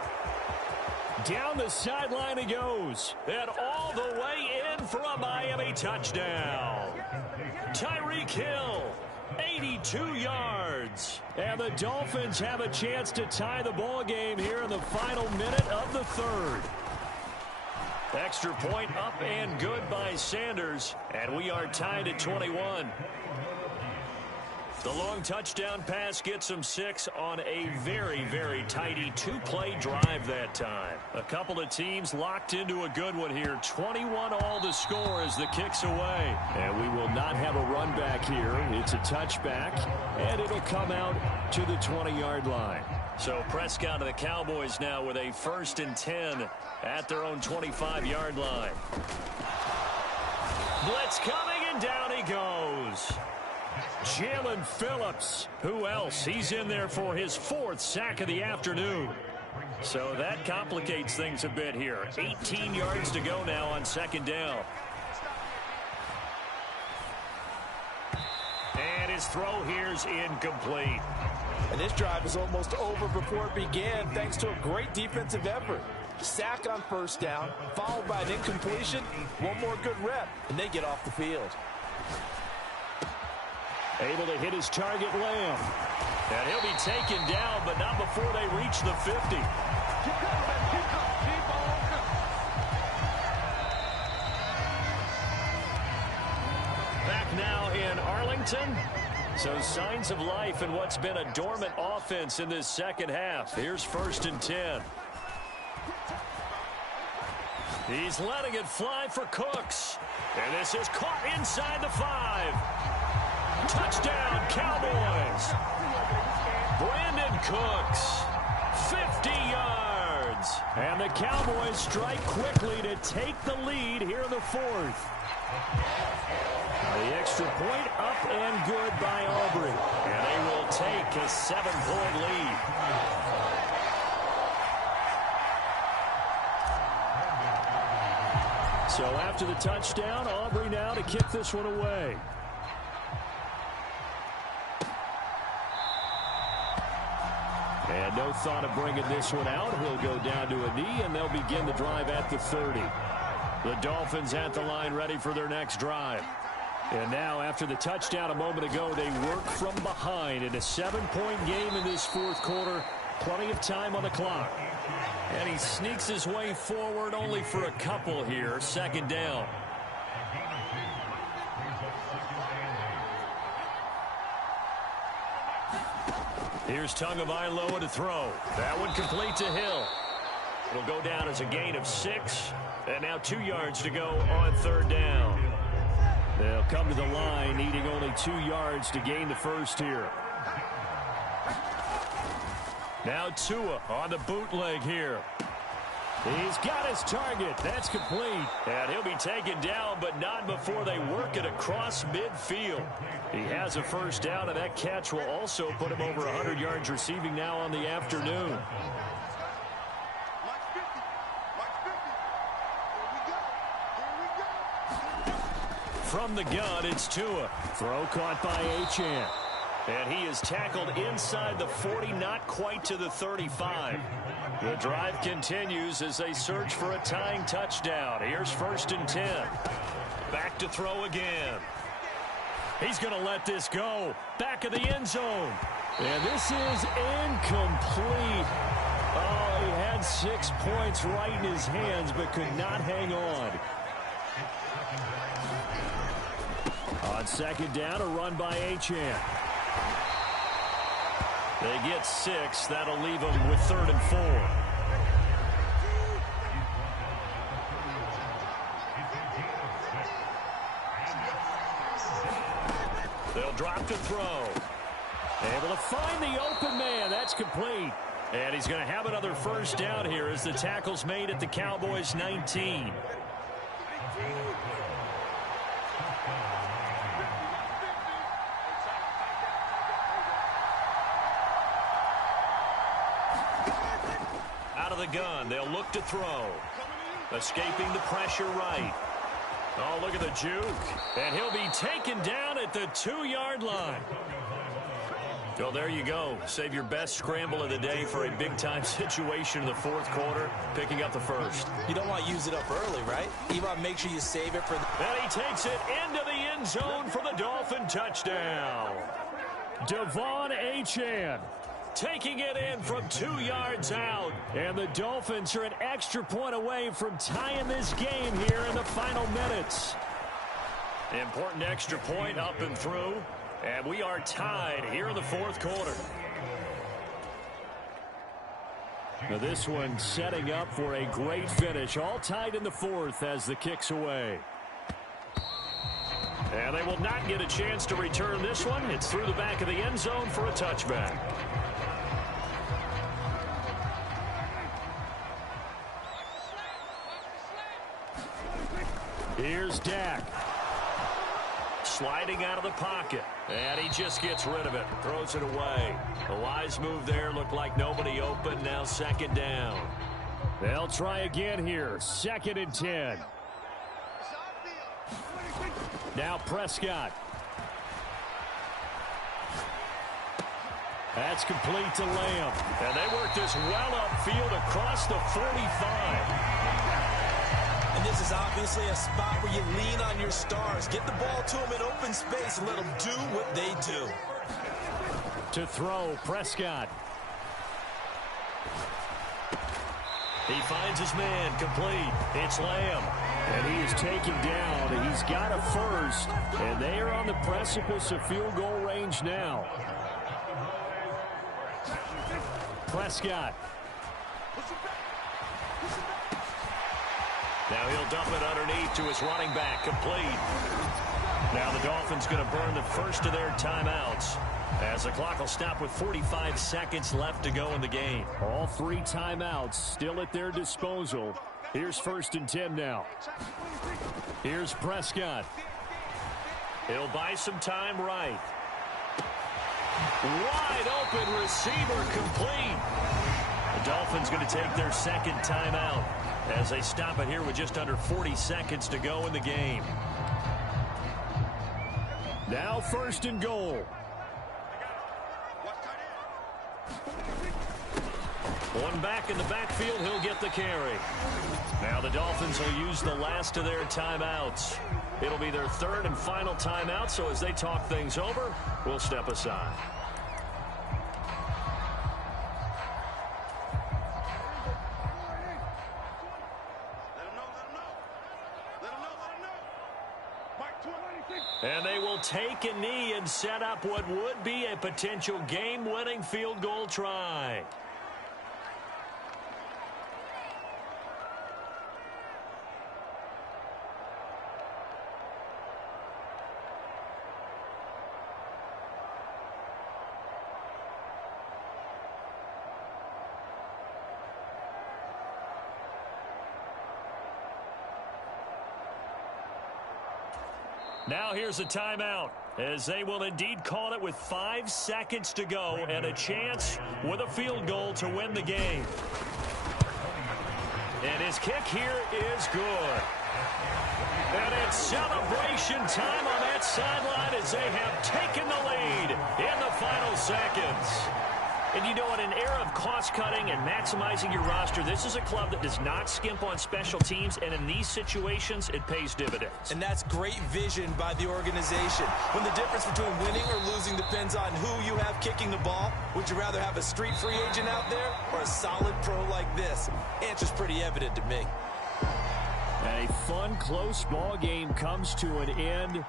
Down the sideline he goes. And all the way in for a Miami touchdown. Tyreek Hill, 82 yards. And the Dolphins have a chance to tie the ball game here in the final minute of the 3rd. Extra point up and good by Sanders. And we are tied at 21. The long touchdown pass gets him 6 on a very, very tidy 2-play drive that time. A couple of teams locked into a good one here. 21 all the score as the kick's away. And we will not have a run back here. It's a touchback, and it'll come out to the 20-yard line. So Prescott of the Cowboys now with a 1st and 10 at their own 25-yard line. Blitz coming, and down he goes. Jalen Phillips. Who else? He's in there for his 4th sack of the afternoon. So that complicates things a bit here. 18 yards to go now on 2nd down. And his throw here's incomplete. And this drive is almost over before it began thanks to a great defensive effort. Sack on 1st down, followed by an incompletion. One more good rep, and they get off the field. Able to hit his target, Lamb. And he'll be taken down, but not before they reach the 50. Back now in Arlington. So signs of life in what's been a dormant offense in this 2nd half. Here's 1st and 10. He's letting it fly for Cooks. And this is caught inside the 5. Touchdown, Cowboys. Brandon Cooks, 50 yards. And the Cowboys strike quickly to take the lead here in the 4th. The extra point up and good by Aubrey. And they will take a 7-point lead. So after the touchdown, Aubrey now to kick this one away. And no thought of bringing this one out. He'll go down to a knee, and they'll begin the drive at the 30. The Dolphins at the line ready for their next drive. And now, after the touchdown a moment ago, they work from behind in a 7-point game in this 4th quarter. Plenty of time on the clock. And he sneaks his way forward only for a couple here. 2nd down. Here's Tagovailoa to throw. That one complete to Hill. It'll go down as a gain of 6. And now 2 yards to go on 3rd down. They'll come to the line needing only 2 yards to gain the 1st here. Now Tua on the bootleg here. He's got his target. That's complete. And he'll be taken down, but not before they work it across midfield. He has a 1st down, and that catch will also put him over 100 yards receiving now on the afternoon. From the gun, it's Tua. Throw caught by Achane. And he is tackled inside the 40, not quite to the 35. The drive continues as they search for a tying touchdown. Here's 1st and 10. Back to throw again. He's going to let this go. Back of the end zone. And this is incomplete. Oh, he had 6 points right in his hands, but could not hang on. On 2nd down, a run by Achane. They get 6. That'll leave them with 3rd and 4. They'll drop to throw. Able to find the open man. That's complete. And he's going to have another 1st down here as the tackle's made at the Cowboys' 19. Out of the gun, they'll look to throw. Escaping the pressure right. Oh, look at the juke. And he'll be taken down at the 2-yard line. Well, there you go. Save your best scramble of the day for a big-time situation in the 4th quarter, picking up the 1st. You don't want to use it up early, right? You want to make sure you save it for the... And he takes it into the end zone for the Dolphin touchdown. Devon Achane taking it in from 2 yards out. And the Dolphins are an extra point away from tying this game here in the final minutes. Important extra point up and through. And we are tied here in the fourth quarter. Now this one setting up for a great finish. All tied in the fourth as the kick's away. And they will not get a chance to return this one. It's through the back of the end zone for a touchback. Here's Dak. Sliding out of the pocket. And he just gets rid of it. Throws it away. A wise move there. Looked like nobody open. Now second down. They'll try again here. 2nd and 10. Now Prescott. That's complete to Lamb. And they work this well upfield across the 45. And this is obviously a spot where you lean on your stars. Get the ball to them in open space and let them do what they do. To throw, Prescott. He finds his man, complete. It's Lamb. And he is taken down. He's got a first. And they are on the precipice of field goal range now. Prescott. Now he'll dump it underneath to his running back, complete. Now the Dolphins going to burn the first of their timeouts as the clock will stop with 45 seconds left to go in the game. All 3 timeouts still at their disposal. Here's 1st and 10 now. Here's Prescott. He'll buy some time right. Wide open receiver, complete. The Dolphins going to take their 2nd timeout as they stop it here with just under 40 seconds to go in the game. Now 1st and goal. One back in the backfield, he'll get the carry. Now the Dolphins will use the last of their timeouts. It'll be their 3rd and final timeout, so as they talk things over, we'll step aside. And they will take a knee and set up what would be a potential game-winning field goal try. Now here's a timeout, as they will indeed call it with 5 seconds to go and a chance with a field goal to win the game. And his kick here is good. And it's celebration time on that sideline as they have taken the lead in the final seconds. And you know, in an era of cost-cutting and maximizing your roster, this is a club that does not skimp on special teams, and in these situations, it pays dividends. And that's great vision by the organization. When the difference between winning or losing depends on who you have kicking the ball, would you rather have a street free agent out there or a solid pro like this? Answer's pretty evident to me. A fun, close ball game comes to an end.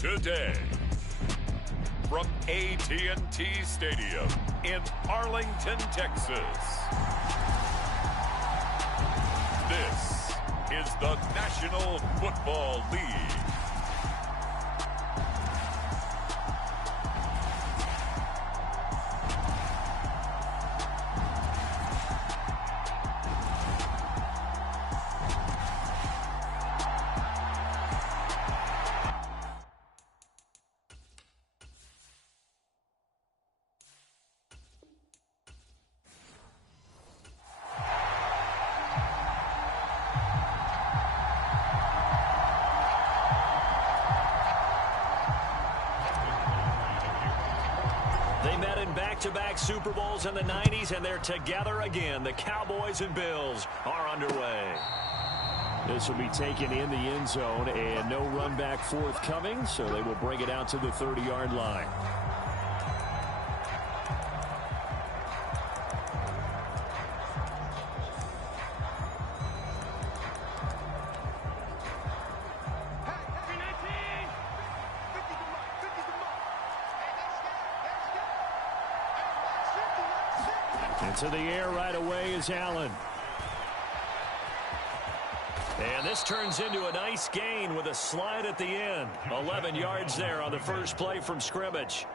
Today from AT&T Stadium in Arlington, Texas. This is the National Football League. They met in back-to-back Super Bowls in the 90s, and they're together again. The Cowboys and Bills are underway. This will be taken in the end zone, and no run back forthcoming, so they will bring it out to the 30-yard line. Into the air right away is Allen. And this turns into a nice gain with a slide at the end. 11 yards there on the first play from scrimmage.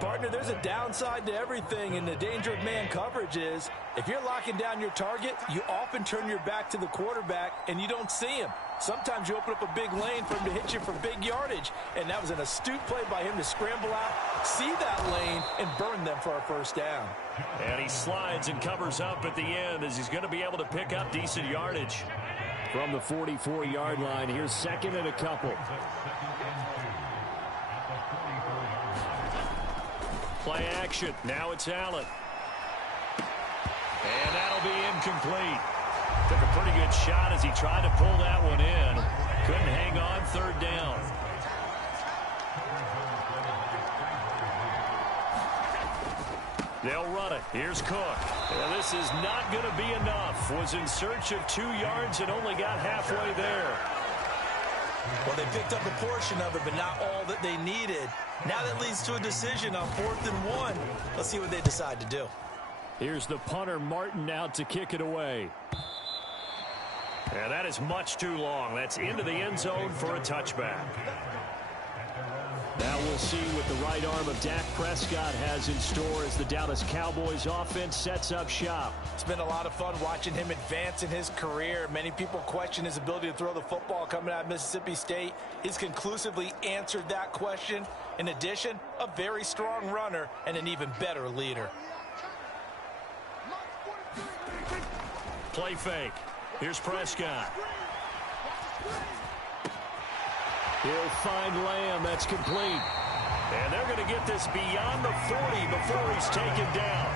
Partner, there's a downside to everything, and the danger of man coverage is if you're locking down your target, you often turn your back to the quarterback and you don't see him. Sometimes you open up a big lane for him to hit you for big yardage, and that was an astute play by him to scramble out, see that lane, and burn them for a first down. And he slides and covers up at the end as he's going to be able to pick up decent yardage. From the 44-yard line, here's second and a couple. Play action. Now it's Allen. And that'll be incomplete. Took a pretty good shot as he tried to pull that one in. Couldn't hang on, third down. They'll run it. Here's Cook. And this is not going to be enough. Was in search of 2 yards and only got halfway there. Well, they picked up a portion of it, but not all that they needed. Now that leads to a decision on 4th and 1. Let's see what they decide to do. Here's the punter, Martin, out to kick it away. And that is much too long. That's into the end zone for a touchback. Now we'll see what the right arm of Dak Prescott has in store as the Dallas Cowboys offense sets up shop. It's been a lot of fun watching him advance in his career. Many people question his ability to throw the football coming out of Mississippi State. He's conclusively answered that question. In addition, a very strong runner and an even better leader. Play fake. Here's Prescott. He'll find Lamb. That's complete. And they're going to get this beyond the 40 before he's taken down.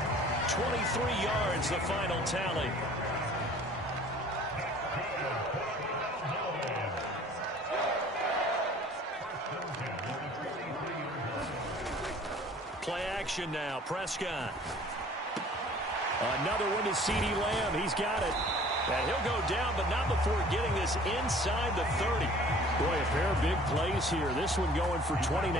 23 yards, the final tally. Play action now. Prescott. Another one to CeeDee Lamb. He's got it. And he'll go down, but not before getting this inside the 30. Boy, a pair of big plays here. This one going for 29.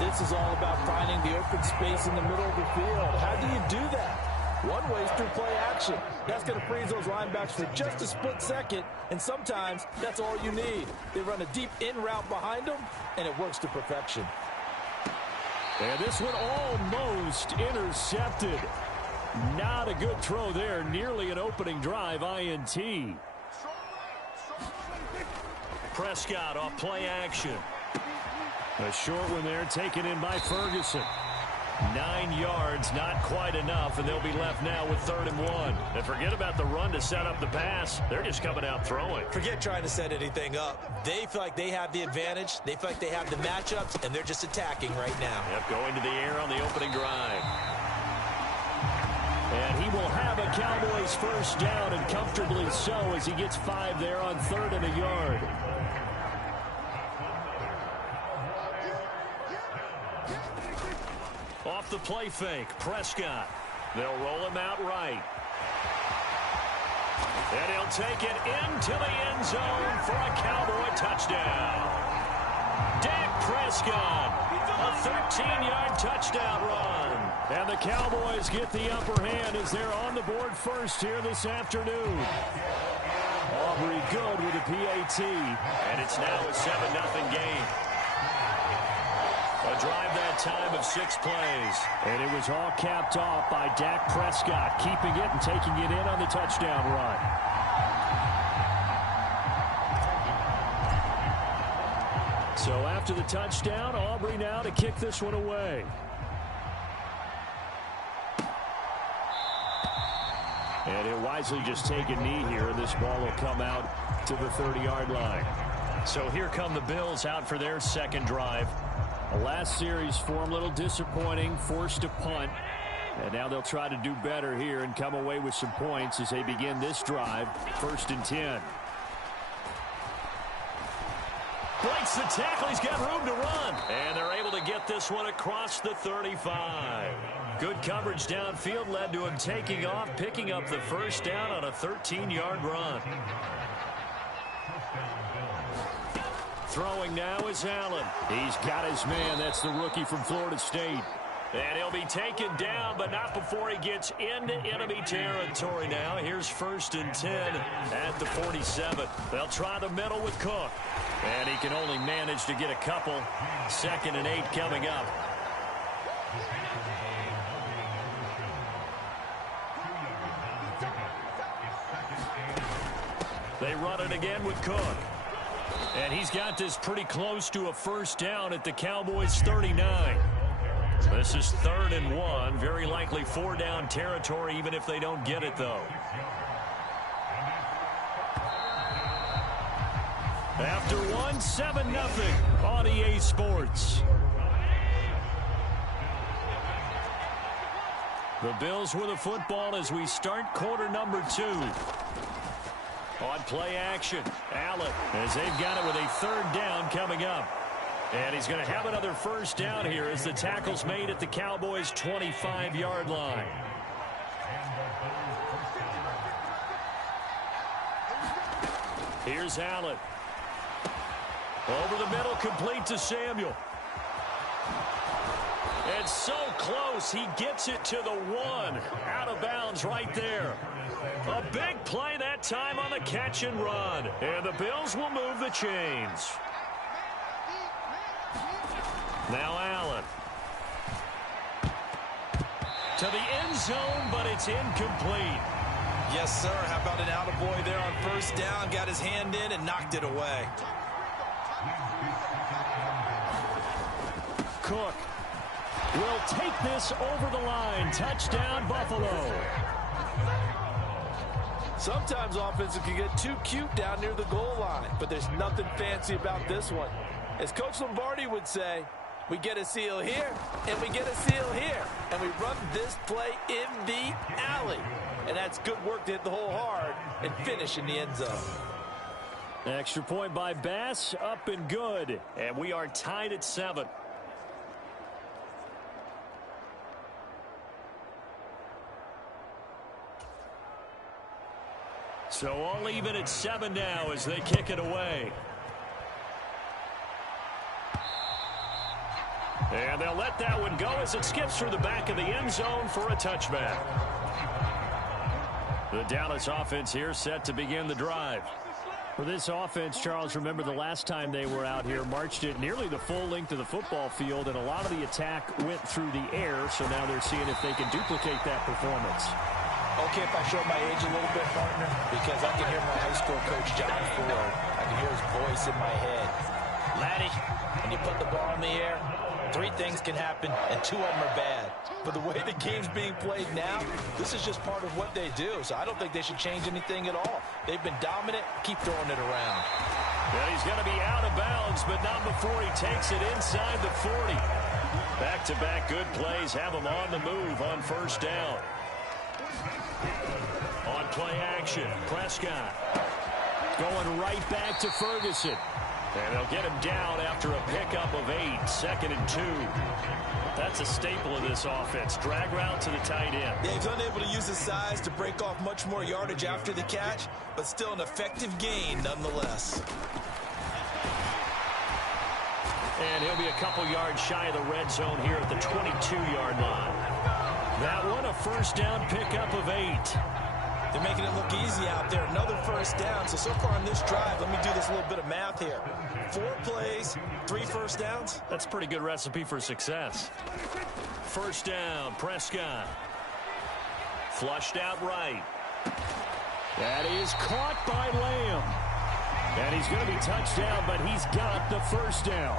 This is all about finding the open space in the middle of the field. How do you do that? One way is through play action. That's going to freeze those linebackers for just a split second, and sometimes that's all you need. They run a deep in route behind them, and it works to perfection. And this one almost intercepted. Not a good throw there. Nearly an opening drive INT. Prescott off play action. A short one there taken in by Ferguson. 9 yards, not quite enough, and they'll be left now with 3rd and 1. And forget about the run to set up the pass. They're just coming out throwing. Forget trying to set anything up. They feel like they have the advantage. They feel like they have the matchups, and they're just attacking right now. Yep, going to the air on the opening drive. And he will have a Cowboys first down, and comfortably so, as he gets 5 there on 3rd and a yard. Off the play fake, Prescott. They'll roll him out right. And he'll take it into the end zone for a Cowboy touchdown. Dak Prescott, a 13-yard touchdown run. And the Cowboys get the upper hand as they're on the board first here this afternoon. Aubrey good with a PAT. And it's now a 7-0 game. A drive that time of 6 plays. And it was all capped off by Dak Prescott, keeping it and taking it in on the touchdown run. So after the touchdown, Aubrey now to kick this one away. And he'll wisely just take a knee here, and this ball will come out to the 30-yard line. So here come the Bills out for their second drive. The last series for them a little disappointing, forced a punt. And now they'll try to do better here and come away with some points as they begin this drive, 1st and 10. Breaks the tackle. He's got room to run. And they're able to get this one across the 35. Good coverage downfield led to him taking off, picking up the first down on a 13-yard run. Throwing now is Allen. He's got his man. That's the rookie from Florida State. And he'll be taken down, but not before he gets into enemy territory now. Here's 1st and 10 at the 47. They'll try the middle with Cook. And he can only manage to get a couple. 2nd and 8 coming up. They run it again with Cook. And he's got this pretty close to a first down at the Cowboys' 39. This is 3rd and 1. Very likely 4-down territory, even if they don't get it, though. After 1, 7-0 on EA Sports. The Bills with the football as we start quarter number 2. On play action, Allen, as they've got it with a 3rd down coming up. And he's going to have another first down here as the tackle's made at the Cowboys' 25-yard line. Here's Allen. Over the middle, complete to Samuel. And so close, he gets it to the 1. Out of bounds right there. A big play that time on the catch and run. And the Bills will move the chains. Now Allen. To the end zone, but it's incomplete. Yes, sir. How about an attaboy there on 1st down? Got his hand in and knocked it away. Cook will take this over the line. Touchdown, Buffalo. Sometimes offenses can get too cute down near the goal line, but there's nothing fancy about this one. As Coach Lombardi would say, we get a seal here, and we get a seal here, and we run this play in the alley. And that's good work to hit the hole hard and finish in the end zone. Extra point by Bass, up and good. And we are tied at 7. So all even at 7 now as they kick it away. And they'll let that one go as it skips through the back of the end zone for a touchback. The Dallas offense here set to begin the drive. For this offense, Charles, remember the last time they were out here, marched it nearly the full length of the football field, and a lot of the attack went through the air, so now they're seeing if they can duplicate that performance. Okay, if I show my age a little bit, partner, because I can hear my high school coach, John Ford. I can hear his voice in my head. Laddie, when you put the ball in the air, 3 things can happen, and 2 of them are bad. But the way the game's being played now, this is just part of what they do. So I don't think they should change anything at all. They've been dominant. Keep throwing it around. Well, he's going to be out of bounds, but not before he takes it inside the 40. Back-to-back good plays have him on the move on 1st down. On play action, Prescott going right back to Ferguson. And they'll get him down after a pickup of 8, 2nd and 2. That's a staple of this offense. Drag route to the tight end. Yeah, he's unable to use his size to break off much more yardage after the catch, but still an effective gain nonetheless. And he'll be a couple yards shy of the red zone here at the 22-yard line. That one, a first down pickup of 8. They're making it look easy out there. Another first down. So far on this drive, let me do this little bit of math here. 4 plays, 3 first downs. That's a pretty good recipe for success. First down, Prescott. Flushed out right. That is caught by Lamb. And he's going to be touched down, but he's got the first down.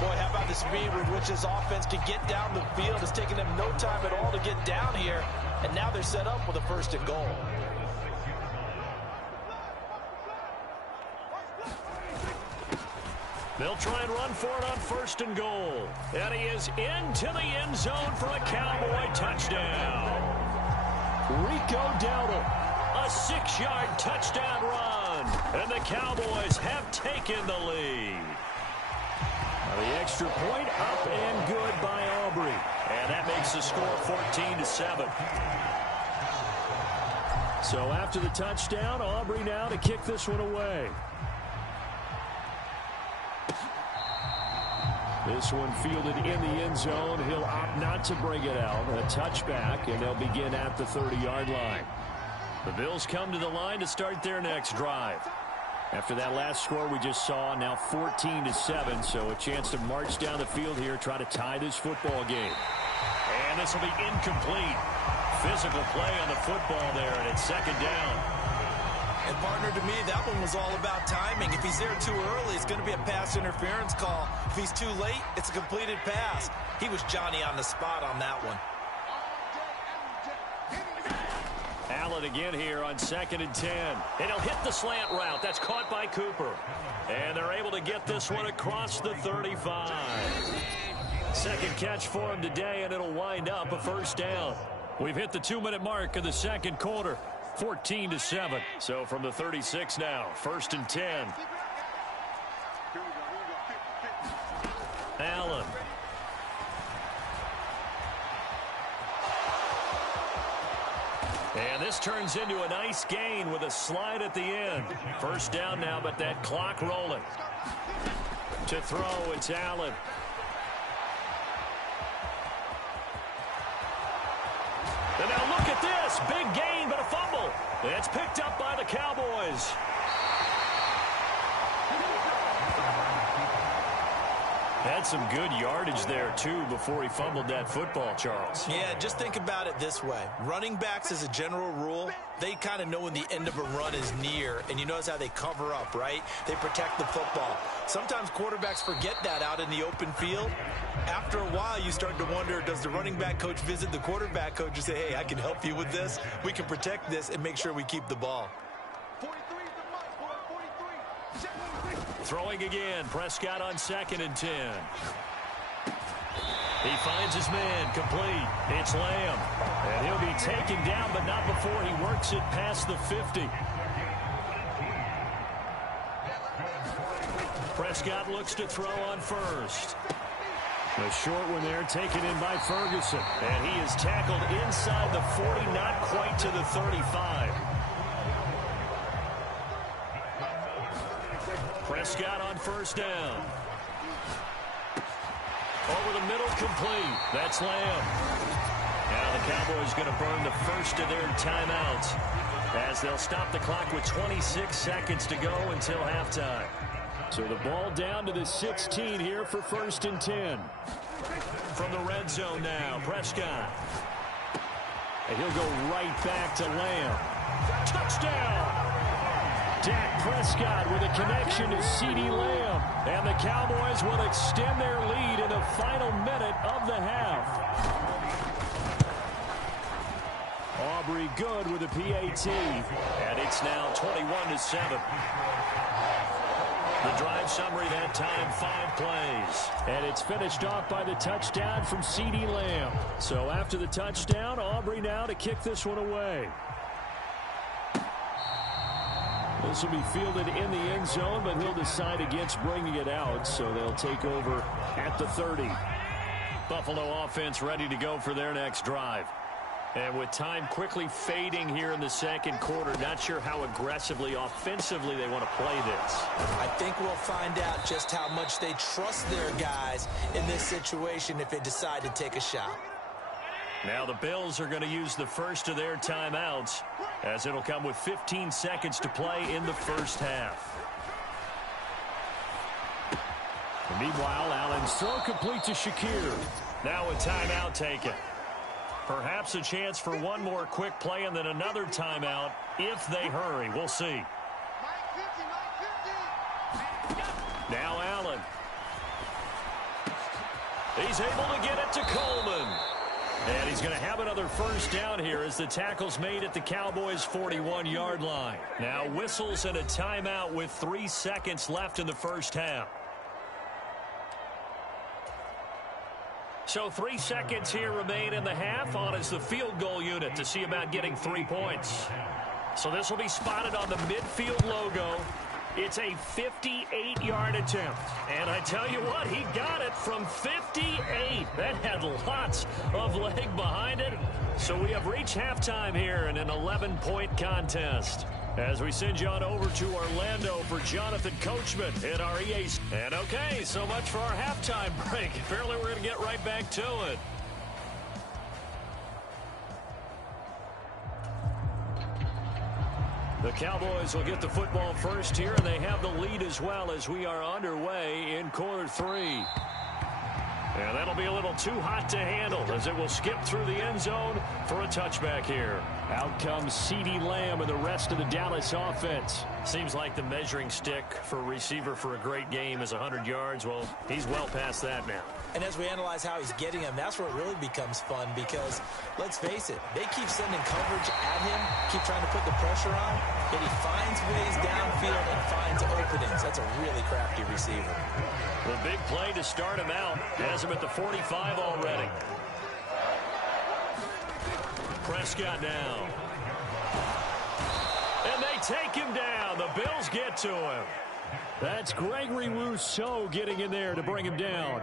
Boy, how about the speed with which this offense can get down the field? It's taking them no time at all to get down here. And now they're set up with a first and goal. They'll try and run for it on first and goal. And he is into the end zone for a Cowboy touchdown. Rico Dowdle, a 6-yard touchdown run. And the Cowboys have taken the lead. The extra point up and good by Aubrey. And that makes the score 14-7. So after the touchdown, Aubrey now to kick this one away. This one fielded in the end zone. He'll opt not to bring it out. A touchback, and they'll begin at the 30-yard line. The Bills come to the line to start their next drive. After that last score we just saw, now 14-7, so a chance to march down the field here, try to tie this football game. And this will be incomplete. Physical play on the football there, and it's second down. And partner, to me, that one was all about timing. If he's there too early, it's going to be a pass interference call. If he's too late, it's a completed pass. He was Johnny on the spot on that one. Allen again here on 2nd and 10. And he'll hit the slant route. That's caught by Cooper. And they're able to get this one across the 35. Second catch for him today, and it'll wind up a first down. We've hit the 2-minute mark of the second quarter. 14-7. So from the 36 now, 1st and 10. Allen. And this turns into a nice gain with a slide at the end. First down now, but that clock rolling. To throw, it's Allen. And now look at this. Big gain, but a fumble. It's picked up by the Cowboys. Had some good yardage there, too, before he fumbled that football, Charles. Yeah, just think about it this way. Running backs, as a general rule, they kind of know when the end of a run is near, and you notice how they cover up, right? They protect the football. Sometimes quarterbacks forget that out in the open field. After a while, you start to wonder, does the running back coach visit the quarterback coach and say, hey, I can help you with this. We can protect this and make sure we keep the ball. Throwing again, Prescott on 2nd and 10. He finds his man, complete. It's Lamb. And he'll be taken down, but not before he works it past the 50. Prescott looks to throw on first. The short one there taken in by Ferguson. And he is tackled inside the 40, not quite to the 35. Prescott on first down. Over the middle, complete. That's Lamb. Now the Cowboys going to burn the first of their timeouts as they'll stop the clock with 26 seconds to go until halftime. So the ball down to the 16 here for 1st and 10. From the red zone now, Prescott. And he'll go right back to Lamb. Touchdown! Dak Prescott with a connection to CeeDee Lamb. And the Cowboys will extend their lead in the final minute of the half. Aubrey good with a PAT. And it's now 21-7. The drive summary that time, 5 plays. And it's finished off by the touchdown from CeeDee Lamb. So after the touchdown, Aubrey now to kick this one away. This will be fielded in the end zone, but he'll decide against bringing it out, so they'll take over at the 30. Buffalo offense ready to go for their next drive. And with time quickly fading here in the second quarter, not sure how aggressively, offensively they want to play this. I think we'll find out just how much they trust their guys in this situation if they decide to take a shot. Now the Bills are going to use the first of their timeouts, as it'll come with 15 seconds to play in the first half. And meanwhile, Allen's throw complete to Shakir. Now a timeout taken. Perhaps a chance for one more quick play and then another timeout if they hurry. We'll see. Now Allen. He's able to get it to Coleman. And he's going to have another first down here as the tackle's made at the Cowboys' 41-yard line. Now whistles and a timeout with 3 seconds left in the first half. So 3 seconds here remain in the half. On is the field goal unit to see about getting 3 points. So this will be spotted on the midfield logo. It's a 58-yard attempt. And I tell you what, he got it from 58. That had lots of leg behind it. So we have reached halftime here in an 11-point contest. As we send you on over to Orlando for Jonathan Coachman at our EA. And okay, so much for our halftime break. Apparently we're going to get right back to it. The Cowboys will get the football first here, and they have the lead as well as we are underway in quarter 3. And that'll be a little too hot to handle as it will skip through the end zone for a touchback here. Out comes CeeDee Lamb and the rest of the Dallas offense. Seems like the measuring stick for a receiver for a great game is 100 yards. Well, he's well past that now. And as we analyze how he's getting them, that's where it really becomes fun because, let's face it, they keep sending coverage at him, keep trying to put the pressure on, yet he finds ways downfield and finds openings. That's a really crafty receiver. The big play to start him out has him at the 45 already. Prescott now. And they take him down. The Bills get to him. That's Gregory Rousseau getting in there to bring him down.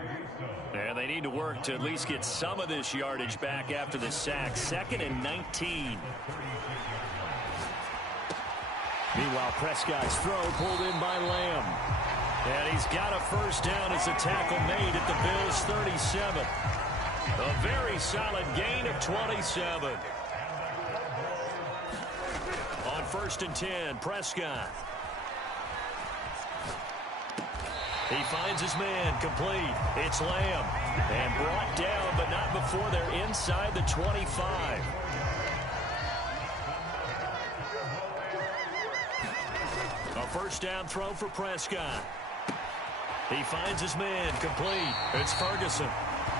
And they need to work to at least get some of this yardage back after the sack. 2nd and 19. Meanwhile, Prescott's throw pulled in by Lamb. And he's got a first down as a tackle made at the Bills' 37. A very solid gain of 27. On 1st and 10, Prescott. He finds his man complete. It's Lamb. And brought down, but not before they're inside the 25. A first down throw for Prescott. He finds his man complete. It's Ferguson.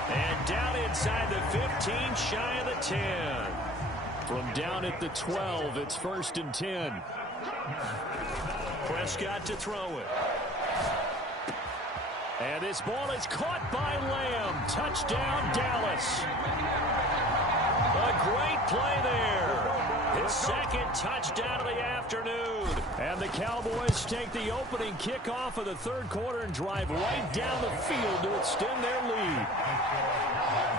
And down inside the 15, shy of the 10. From down at the 12, it's 1st and 10. Prescott to throw it. And this ball is caught by Lamb. Touchdown, Dallas. A great play there. His 2nd touchdown of the afternoon. And the Cowboys take the opening kickoff of the 3rd quarter and drive right down the field to extend their lead.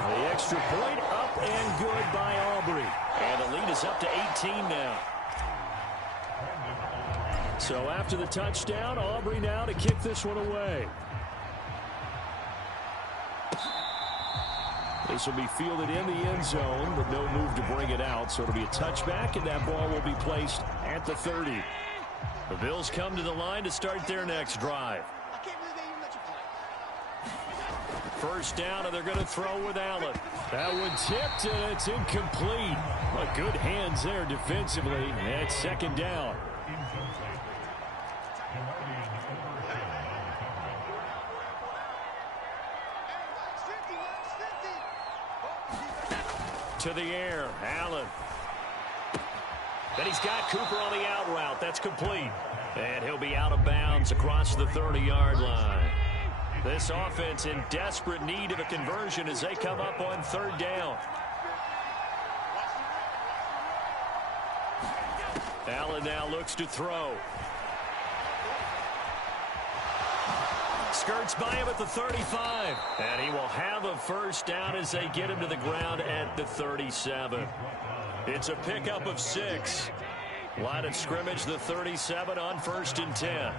The extra point up and good by Aubrey. And the lead is up to 18 now. So after the touchdown, Aubrey now to kick this one away. This will be fielded in the end zone, but no move to bring it out. So it'll be a touchback, and that ball will be placed at the 30. The Bills come to the line to start their next drive. First down, and they're going to throw with Allen. That one tipped, and it's incomplete. But good hands there defensively, and it's 2nd down. To the air, Allen. Then he's got Cooper on the out route. That's complete. And he'll be out of bounds across the 30-yard line. This offense in desperate need of a conversion as they come up on 3rd down. Allen now looks to throw. Skirts by him at the 35. And he will have a first down as they get him to the ground at the 37. It's a pickup of 6. Line of scrimmage, the 37 on 1st and 10.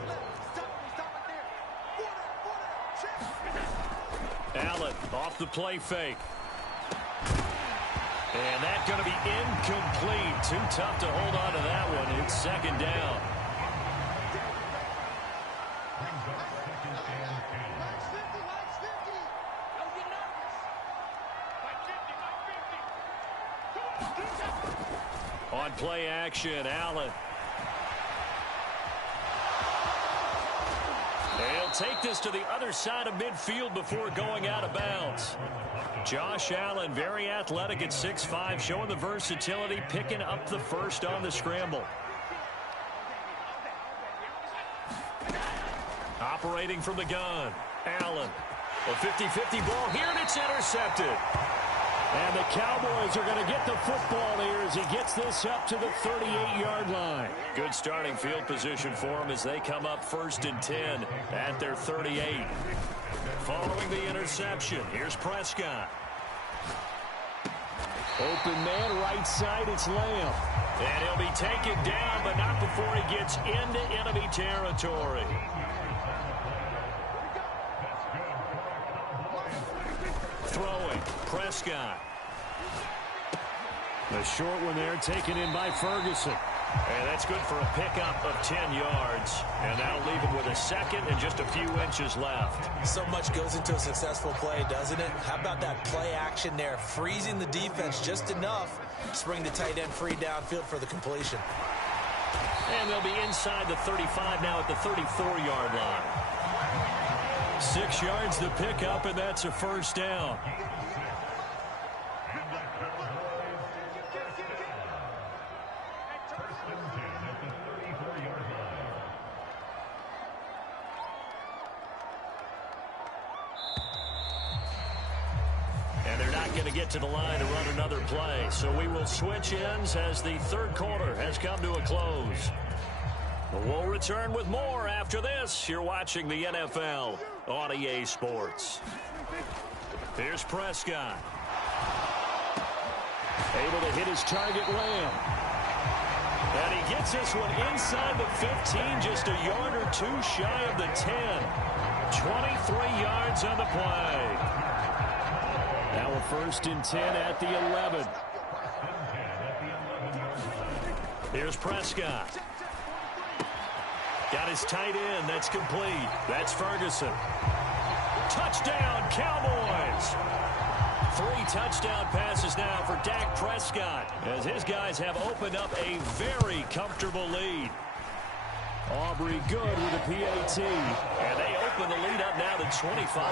Allen off the play fake. And that's going to be incomplete. Too tough to hold on to that one. It's 2nd down. On play action, Allen. He'll take this to the other side of midfield before going out of bounds. Josh Allen, very athletic at 6'5", showing the versatility, picking up the first on the scramble. Operating from the gun, Allen. A 50-50 ball here, and it's intercepted. And the Cowboys are going to get the football here as he gets this up to the 38-yard line. Good starting field position for him as they come up 1st and 10 at their 38. Following the interception, here's Prescott. Open man, right side, it's Lamb. And he'll be taken down, but not before he gets into enemy territory. Throwing, Prescott. The short one there taken in by Ferguson. And that's good for a pickup of 10 yards. And that'll leave him with a 2nd and just a few inches left. So much goes into a successful play, doesn't it? How about that play action there? Freezing the defense just enough to bring the tight end free downfield for the completion. And they'll be inside the 35 now at the 34-yard line. 6 yards to pick up, and that's a first down. To get to the line to run another play. So we will switch ends as the 3rd quarter has come to a close. We'll return with more after this. You're watching the NFL on EA Sports. Here's Prescott. Able to hit his target, Lamb. And he gets this one inside the 15, just a yard or 2 shy of the 10. 23 yards on the play. Now a 1st and 10 at the 11. Here's Prescott. Got his tight end. That's complete. That's Ferguson. Touchdown, Cowboys. 3 touchdown passes now for Dak Prescott as his guys have opened up a very comfortable lead. Aubrey good with a PAT. And they open the lead up now to 25.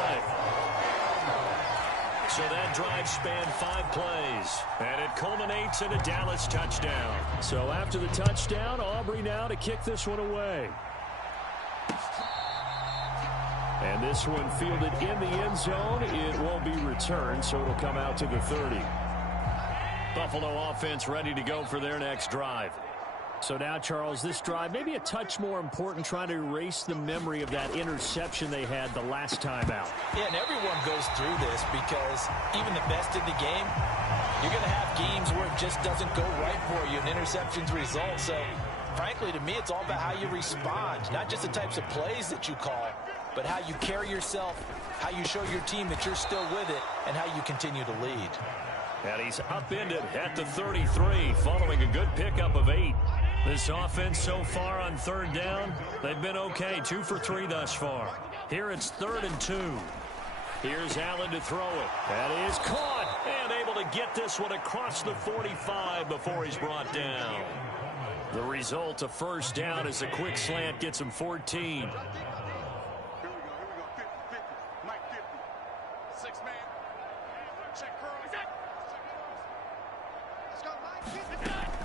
So that drive spanned 5 plays, and it culminates in a Dallas touchdown. So after the touchdown, Aubrey now to kick this one away. And this one fielded in the end zone. It won't be returned, so it'll come out to the 30. Buffalo offense ready to go for their next drive. So now, Charles, this drive maybe a touch more important, trying to erase the memory of that interception they had the last time out. Yeah, and everyone goes through this because even the best in the game, you're going to have games where it just doesn't go right for you, and interceptions result. So, frankly, to me, it's all about how you respond, not just the types of plays that you call, but how you carry yourself, how you show your team that you're still with it, and how you continue to lead. And he's upended at the 33 following a good pickup of 8. This offense so far on 3rd down, they've been okay. 2 for 3 thus far. Here it's 3rd and 2. Here's Allen to throw it. That is caught and able to get this one across the 45 before he's brought down. The result, a first down as a quick slant gets him 14.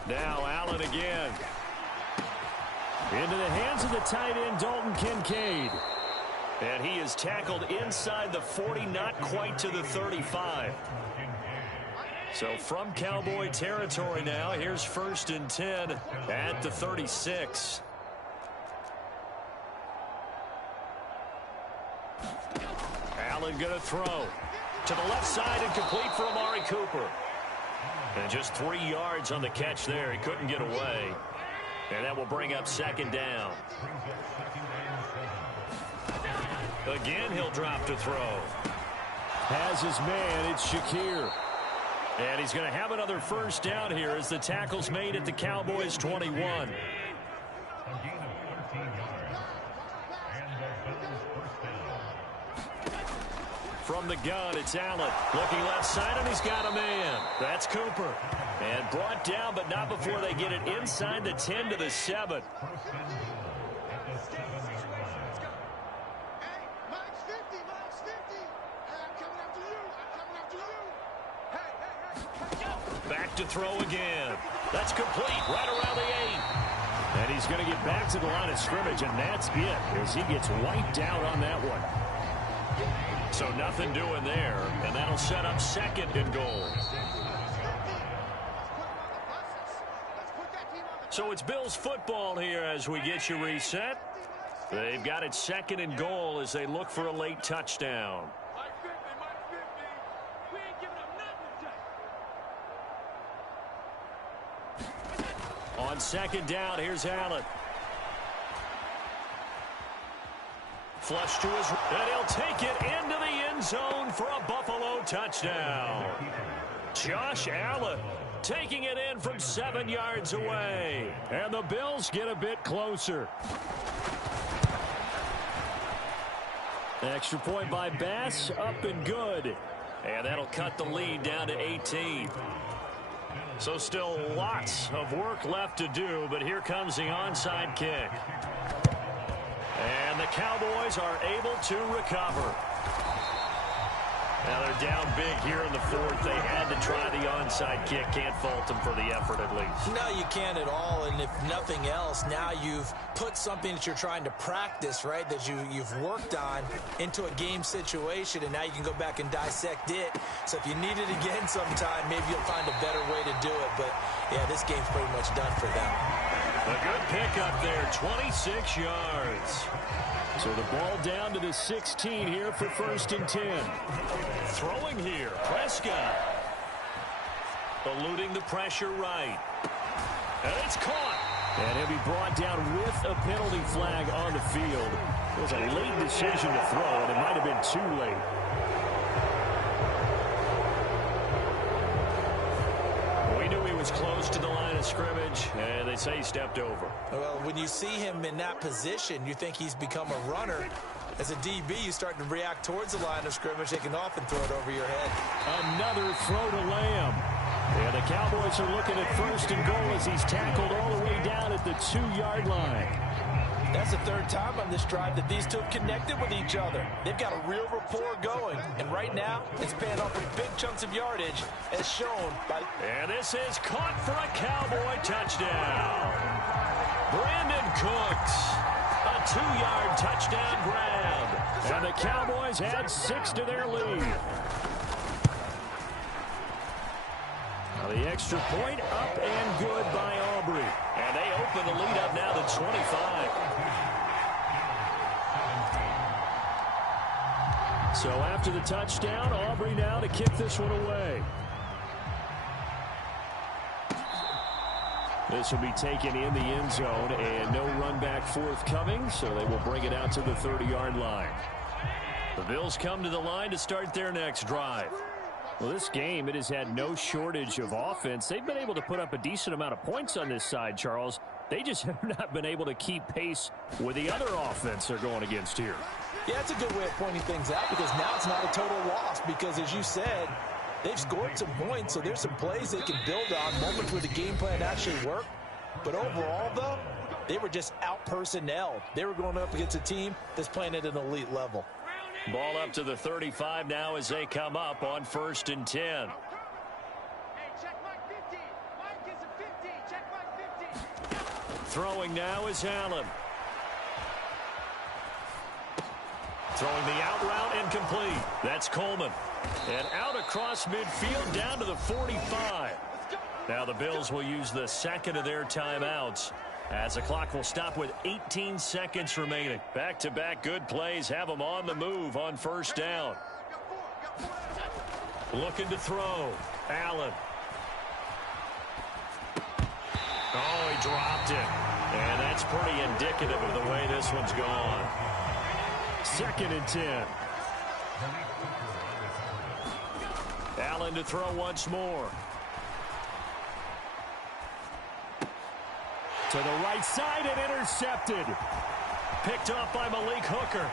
Now Allen again. Into the hands of the tight end, Dalton Kincaid. And he is tackled inside the 40, not quite to the 35. So from Cowboy territory now, here's 1st and 10 at the 36. Allen going to throw. To the left side and complete for Amari Cooper. And just 3 yards on the catch there. He couldn't get away. And that will bring up second down. Again, he'll drop to throw. Has his man. It's Shakir. And he's going to have another first down here as the tackle's made at the Cowboys' 21. From the gun, it's Allen. Looking left side, and he's got a man. That's Cooper. And brought down, but not before they get it inside the 10 to the 7. Back to throw again. That's complete right around the 8. And he's going to get back to the line of scrimmage, and that's it as he gets wiped out on that one. So nothing doing there, and that'll set up second and goal. So it's Bills football here as we get you reset. They've got it second and goal as they look for a late touchdown. On second down, here's Allen. Flush to his, and he'll take it into the end zone for a Buffalo touchdown. Josh Allen taking it in from 7 yards away. And the Bills get a bit closer. Extra point by Bass, up and good. And that'll cut the lead down to 18. So still lots of work left to do, but here comes the onside kick. And the Cowboys are able to recover. Now they're down big here in the fourth. They had to try the onside kick. Can't fault them for the effort at least. No, you can't at all. And if nothing else, now you've put something that you're trying to practice, right, that you've worked on into a game situation, and now you can go back and dissect it. So if you need it again sometime, maybe you'll find a better way to do it. But, yeah, this game's pretty much done for them. A good pickup there, 26 yards. So the ball down to the 16 here for 1st and 10. Throwing here, Prescott. Eluding the pressure right. And it's caught. And he'll be brought down with a penalty flag on the field. It was a late decision to throw, and it might have been too late. Close to the line of scrimmage, and they say he stepped over. Well, when you see him in that position, you think he's become a runner. As a DB, you start to react towards the line of scrimmage. They can often throw it over your head. Another throw to Lamb. And the Cowboys are looking at 1st and goal as he's tackled all the way down at the 2-yard line. That's the 3rd time on this drive that these two have connected with each other. They've got a real rapport going. And right now, it's paying off with big chunks of yardage as shown by... And this is caught for a Cowboy touchdown. Brandon Cooks. A 2-yard touchdown grab. And the Cowboys add 6 to their lead. Now the extra point up and good by Aubrey. And they open the lead up now to 25. So after the touchdown, Aubrey now to kick this one away. This will be taken in the end zone, and no run back forthcoming, so they will bring it out to the 30-yard line. The Bills come to the line to start their next drive. Well, this game, it has had no shortage of offense. They've been able to put up a decent amount of points on this side, Charles. They just have not been able to keep pace with the other offense they're going against here. Yeah, that's a good way of pointing things out because now it's not a total loss because, as you said, they've scored some points, so there's some plays they can build on, moments where the game plan actually worked. But overall, though, they were just out-personnelled. They were going up against a team that's playing at an elite level. Ball up to the 35 now as they come up on 1st and 10. Hey, check Mike 50. Mike is a 50. Check Mike 50. Throwing now is Allen. Throwing the out route incomplete. That's Coleman. And out across midfield down to the 45. Now the Bills will use the second of their timeouts as the clock will stop with 18 seconds remaining. Back-to-back good plays have them on the move on 1st down. Looking to throw. Allen. Oh, he dropped it. And that's pretty indicative of the way this one's gone. 2nd and 10. Allen to throw once more. To the right side and intercepted. Picked off by Malik Hooker.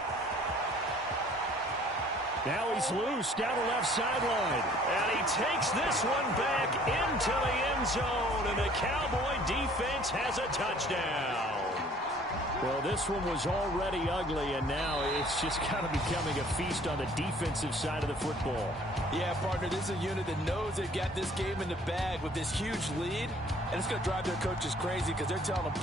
Now he's loose down the left sideline. And he takes this one back into the end zone. And the Cowboy defense has a touchdown. Well, this one was already ugly, and now it's just kind of becoming a feast on the defensive side of the football. Yeah, partner, this is a unit that knows they've got this game in the bag with this huge lead, and it's going to drive their coaches crazy because they're telling them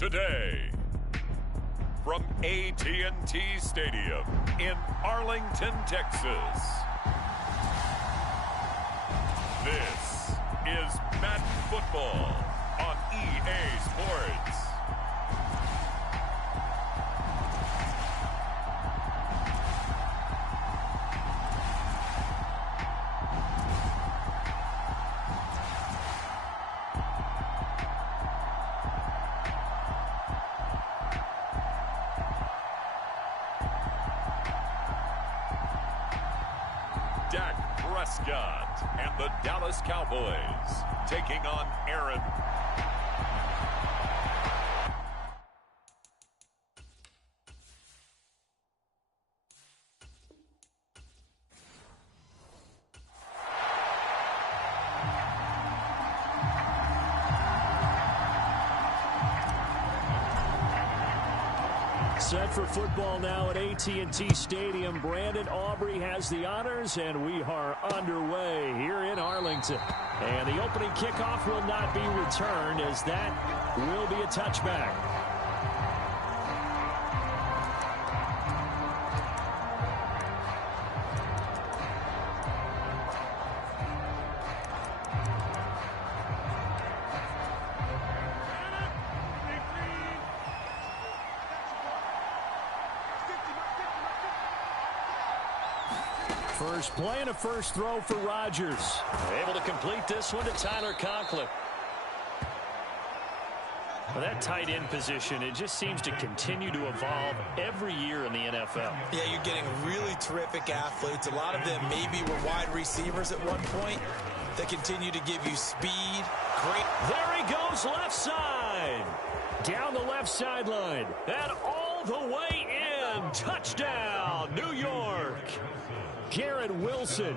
Today, from AT&T Stadium in Arlington, Texas, this is Madden Football on EA Sports. Dak Prescott and the Dallas Cowboys taking on Aaron. Set for football now at AT&T Stadium. Brandon Aubrey has the honors, and we are underway here in Arlington. And the opening kickoff will not be returned, as that will be a touchback. First play and a first throw for Rodgers. Able to complete this one to Tyler Conklin. Well, that tight end position, it just seems to continue to evolve every year in the NFL. Yeah, you're getting really terrific athletes. A lot of them maybe were wide receivers at one point. They continue to give you speed. Great. There he goes, left side. Down the left sideline. And all the way in. Touchdown, New York. Garrett Wilson,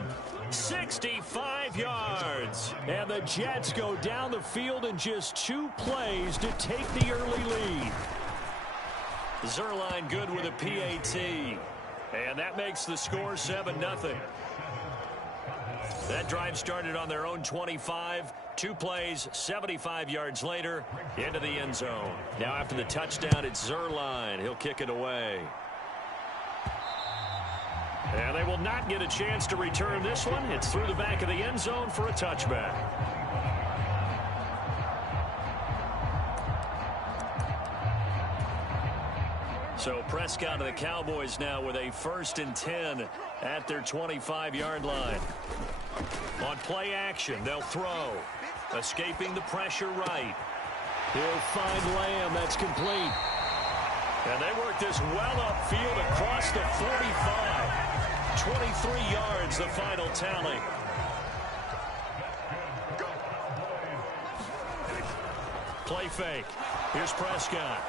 65 yards. And the Jets go down the field in just 2 plays to take the early lead. Zerline good with a PAT. And that makes the score 7-0. That drive started on their own 25. 2 plays, 75 yards later, into the end zone. Now after the touchdown, it's Zerline. He'll kick it away. And they will not get a chance to return this one. It's through the back of the end zone for a touchback. So Prescott of the Cowboys now with a 1st and 10 at their 25-yard line. On play action, they'll throw. Escaping the pressure right. He'll find Lamb. That's complete. And they work this well upfield across the 45. 23 yards, the final tally. Play fake. Here's Prescott.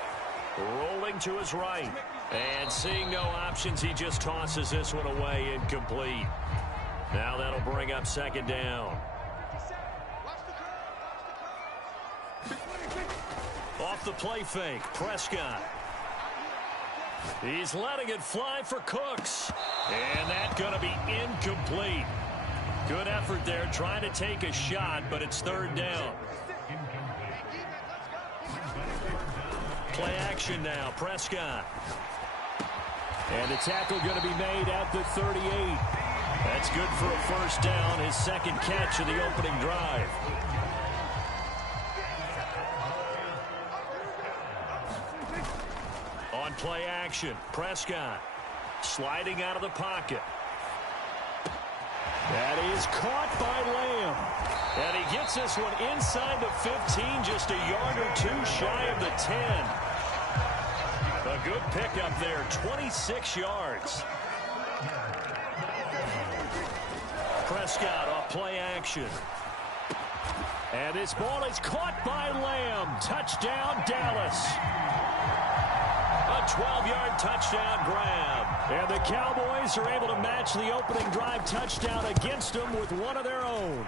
Rolling to his right. And seeing no options, he just tosses this one away, incomplete. Now that'll bring up 2nd down. Off the play fake, Prescott. He's letting it fly for Cooks. And that's going to be incomplete. Good effort there, trying to take a shot, but it's 3rd down. Play action now, Prescott. And the tackle going to be made at the 38. That's good for a 1st down, his 2nd catch of the opening drive. On play action, Prescott sliding out of the pocket. That is caught by Lamb. And he gets this one inside the 15, just a yard or 2 shy of the 10. A good pickup there, 26 yards. Prescott off play action. And this ball is caught by Lamb. Touchdown, Dallas. A 12-yard touchdown grab. And the Cowboys are able to match the opening drive touchdown against them with one of their own.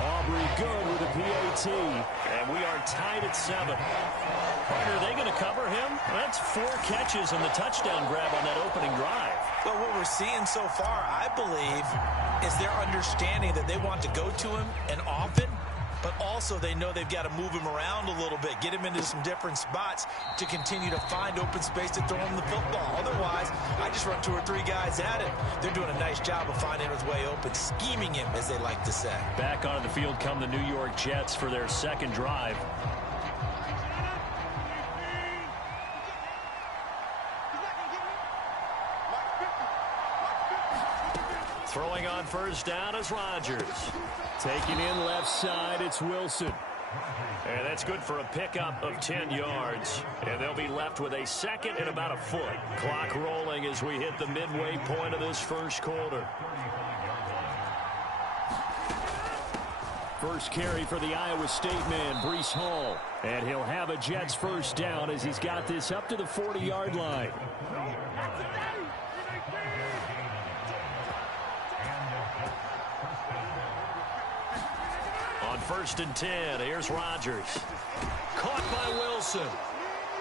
Aubrey good with a PAT. And we are tied at 7. Are they going to cover him? That's 4 catches and the touchdown grab on that opening drive. Well, what we're seeing so far, I believe, is their understanding that they want to go to him and often but also they know they've got to move him around a little bit, get him into some different spots to continue to find open space to throw him the football. Otherwise, I just run 2 or 3 guys at him. They're doing a nice job of finding his way open, scheming him, as they like to say. Back onto the field come the New York Jets for their second drive. Throwing on first down is Rodgers. Taking in left side, it's Wilson. And that's good for a pickup of 10 yards. And they'll be left with a second and about a foot. Clock rolling as we hit the midway point of this first quarter. First carry for the Iowa State man, Breece Hall. And he'll have a Jets first down as he's got this up to the 40-yard line. On 1st and 10, here's Rodgers. Caught by Wilson.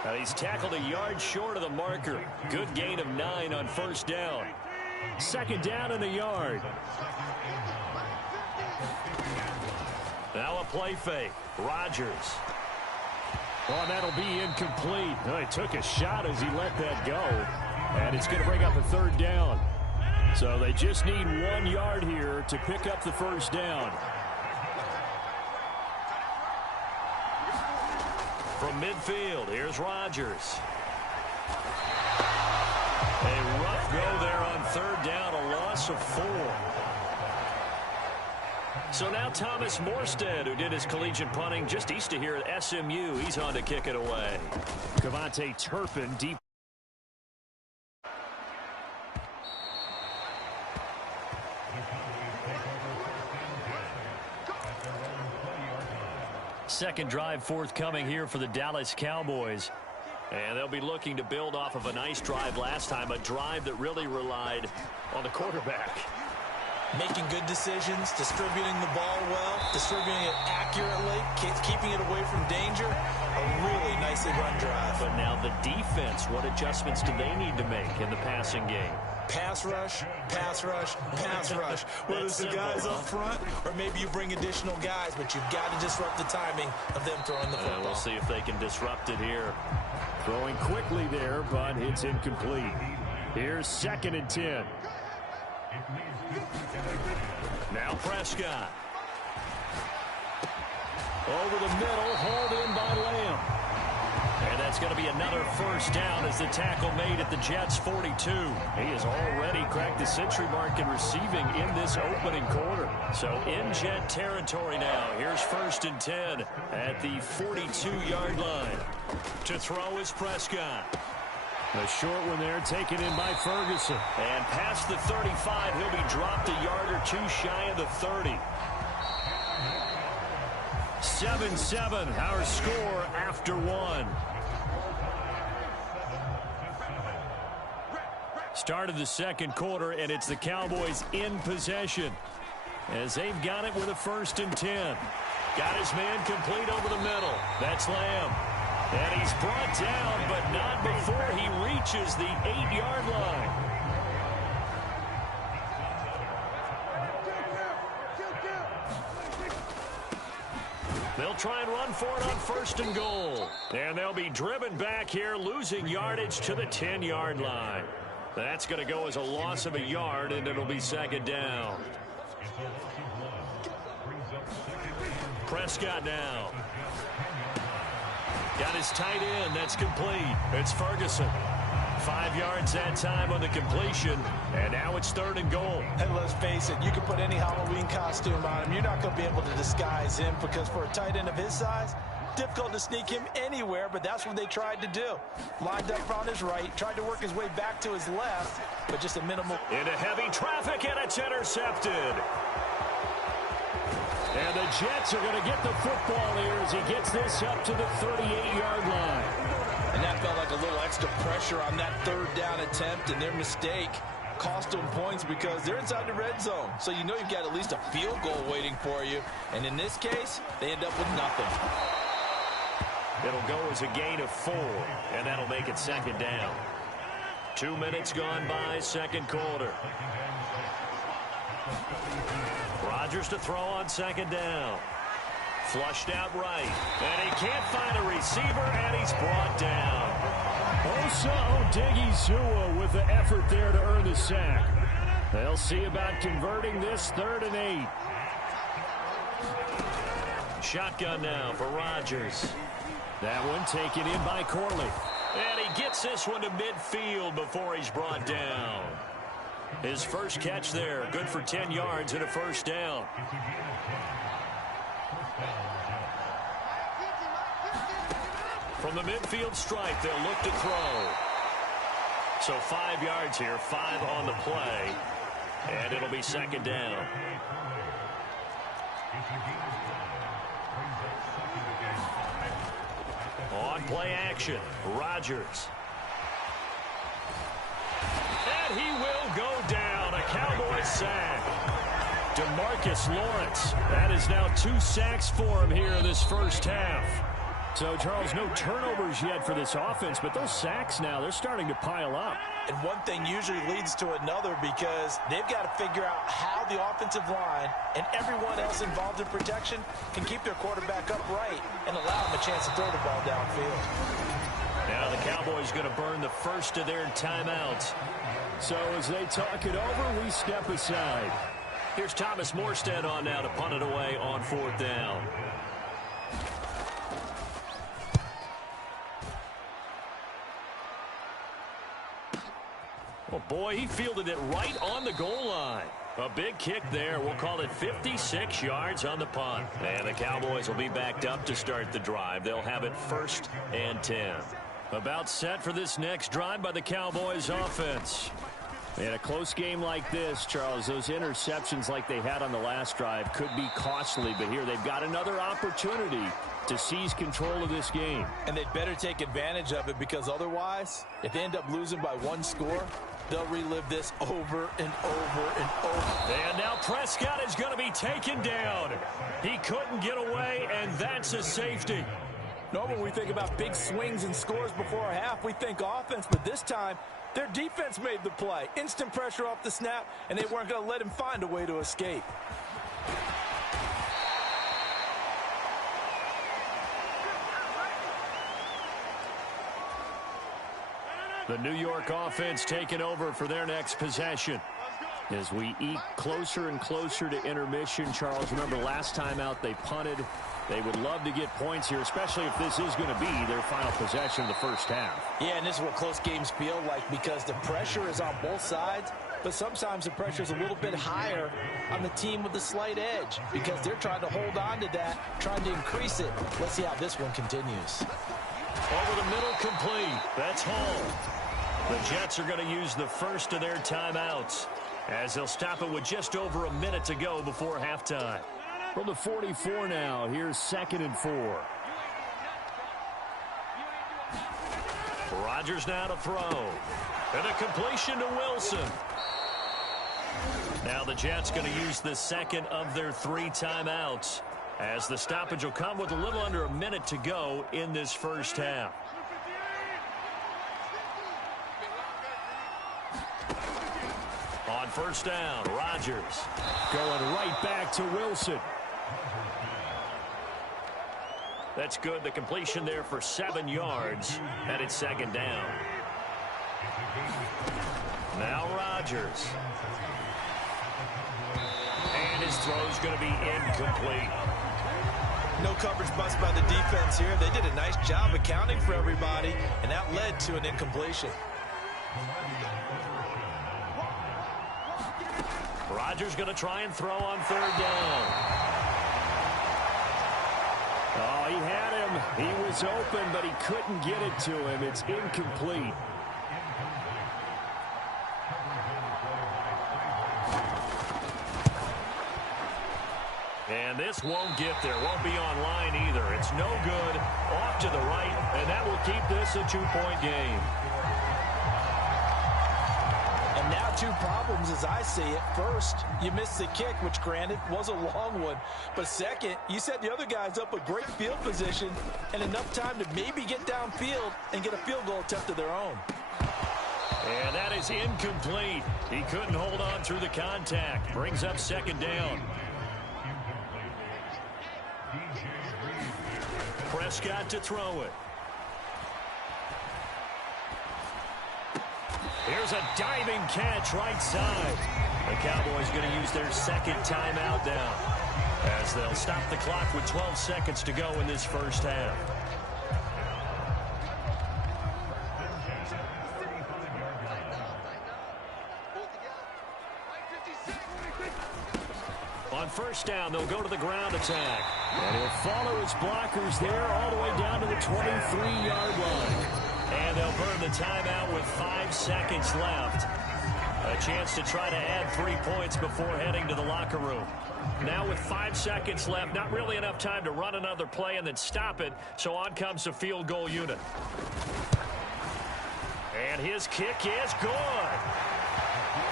Now he's tackled a yard short of the marker. Good gain of 9 on first down. Second down and a yard. Now a play fake. Rodgers. Oh, that'll be incomplete. Oh, he took a shot as he let that go. And it's going to bring up a third down. So they just need 1 yard here to pick up the first down. From midfield, here's Rodgers. A rough go there on third down, a loss of 4. So now Thomas Morstead, who did his collegiate punting just east of here at SMU, he's on to kick it away. Kevontae Turpin deep. Second drive forthcoming here for the Dallas Cowboys. And they'll be looking to build off of a nice drive last time, a drive that really relied on the quarterback. Making good decisions, distributing the ball well, distributing it accurately, keeping it away from danger. A really nicely run drive. But now the defense, what adjustments do they need to make in the passing game? Pass rush, pass rush, pass rush. Whether it's the guys up front or maybe you bring additional guys, but you've got to disrupt the timing of them throwing the football. We'll see if they can disrupt it here. Throwing quickly there, but it's incomplete. Here's 2nd and 10. Now Prescott. Over the middle, hauled in by Lamb. And that's going to be another first down as the tackle made at the Jets' 42. He has already cracked the century mark in receiving in this opening quarter. So in Jet territory now. Here's 1st and 10 at the 42-yard line. To throw is Prescott. The short one there taken in by Ferguson. And past the 35, he'll be dropped a yard or 2 shy of the 30. 7-7, our score after 1. Start of the second quarter, and it's the Cowboys in possession as they've got it with a 1st and 10. Got his man complete over the middle. That's Lamb. And he's brought down, but not before he reaches the 8-yard line. They'll try and run for it on 1st and goal. And they'll be driven back here, losing yardage to the 10-yard line. That's going to go as a loss of a yard, and it'll be 2nd down. Prescott now. Got his tight end. That's complete. It's Ferguson. 5 yards that time on the completion. And now it's 3rd and goal. And let's face it, you can put any Halloween costume on him. You're not going to be able to disguise him because for a tight end of his size, difficult to sneak him anywhere, but that's what they tried to do. Lined up on his right, tried to work his way back to his left, but just a minimal. Into heavy traffic, and it's intercepted. And the Jets are going to get the football here as he gets this up to the 38-yard line. And that felt like a little extra pressure on that 3rd down attempt, and their mistake cost them points because they're inside the red zone. So you know you've got at least a field goal waiting for you. And in this case, they end up with nothing. It'll go as a gain of 4, and that'll make it 2nd down. 2 minutes gone by, second quarter. Rodgers to throw on 2nd down. Flushed out right. And he can't find a receiver, and he's brought down. Osa Odigizua with the effort there to earn the sack. They'll see about converting this 3rd and 8. Shotgun now for Rodgers. That one taken in by Corley. And he gets this one to midfield before he's brought down. His first catch there, good for 10 yards and a first down. From the midfield stripe, they'll look to throw. So 5 yards here, 5 on the play. And it'll be 2nd down. On play action, Rodgers. And he will go down. A Cowboys sack. DeMarcus Lawrence. That is now 2 sacks for him here in this first half. So, Charles, no turnovers yet for this offense, but those sacks now, they're starting to pile up. And one thing usually leads to another because they've got to figure out how the offensive line and everyone else involved in protection can keep their quarterback upright and allow him a chance to throw the ball downfield. Now the Cowboys going to burn the first of their timeouts. So as they talk it over, we step aside. Here's Thomas Morstead on now to punt it away on 4th down. Oh, boy, he fielded it right on the goal line. A big kick there. We'll call it 56 yards on the punt. And the Cowboys will be backed up to start the drive. They'll have it 1st and 10. About set for this next drive by the Cowboys offense. In a close game like this, Charles, those interceptions like they had on the last drive could be costly. But here they've got another opportunity to seize control of this game. And they'd better take advantage of it because otherwise, if they end up losing by 1 score, they'll relive this over and over and over. And now Prescott is going to be taken down. He couldn't get away, and that's a safety. Normally, when we think about big swings and scores before a half, we think offense, but this time, their defense made the play. Instant pressure off the snap, and they weren't going to let him find a way to escape. The New York offense taking over for their next possession. As we eke closer and closer to intermission, Charles, remember last time out they punted. They would love to get points here, especially if this is going to be their final possession of the first half. Yeah, and this is what close games feel like because the pressure is on both sides, but sometimes the pressure is a little bit higher on the team with the slight edge because they're trying to hold on to that, trying to increase it. Let's see how this one continues. Over the middle, complete. That's Hall. The Jets are going to use the first of their timeouts as they'll stop it with just over a minute to go before halftime. From the 44 now, here's 2nd and 4. Rodgers now to throw. And a completion to Wilson. Now the Jets going to use the second of their 3 timeouts as the stoppage will come with a little under a minute to go in this first half. On 1st down, Rodgers going right back to Wilson. That's good. The completion there for 7 yards, and it's 2nd down. Now Rodgers. And his throw's going to be incomplete. No coverage bust by the defense here. They did a nice job accounting for everybody, and that led to an incompletion. Rodgers going to try and throw on 3rd down. Oh, he had him. He was open, but he couldn't get it to him. It's incomplete. And this won't get there. Won't be online either. It's no good. Off to the right, and that will keep this a 2-point game. And now 2 problems as I see it. First, you missed the kick, which granted was a long one. But second, you set the other guys up with great field position and enough time to maybe get downfield and get a field goal attempt of their own. And that is incomplete. He couldn't hold on through the contact. Brings up 2nd down. Prescott to throw it. Here's a diving catch right side. The Cowboys going to use their second timeout now, as they'll stop the clock with 12 seconds to go in this first half. On first down, they'll go to the ground attack. And he'll follow his blockers there all the way down to the 23-yard line. And they'll burn the timeout with 5 seconds left. A chance to try to add 3 points before heading to the locker room. Now with 5 seconds left, not really enough time to run another play and then stop it, so on comes the field goal unit. And his kick is good.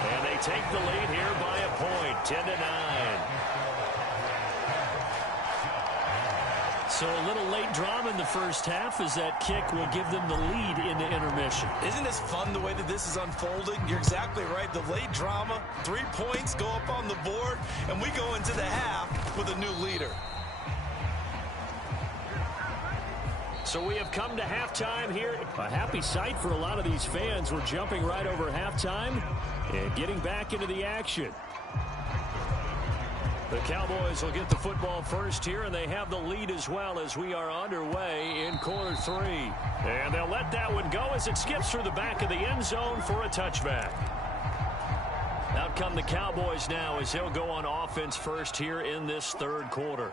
And they take the lead here by a point, 10-9. So a little late drama in the first half as that kick will give them the lead into intermission. Isn't this fun the way that this is unfolding? You're exactly right. The late drama, 3 points go up on the board, and we go into the half with a new leader. So we have come to halftime here. A happy sight for a lot of these fans. We're jumping right over halftime and getting back into the action. The Cowboys will get the football first here, and they have the lead as well as we are underway in quarter 3. And they'll let that one go as it skips through the back of the end zone for a touchback. Out come the Cowboys now as they'll go on offense first here in this third quarter.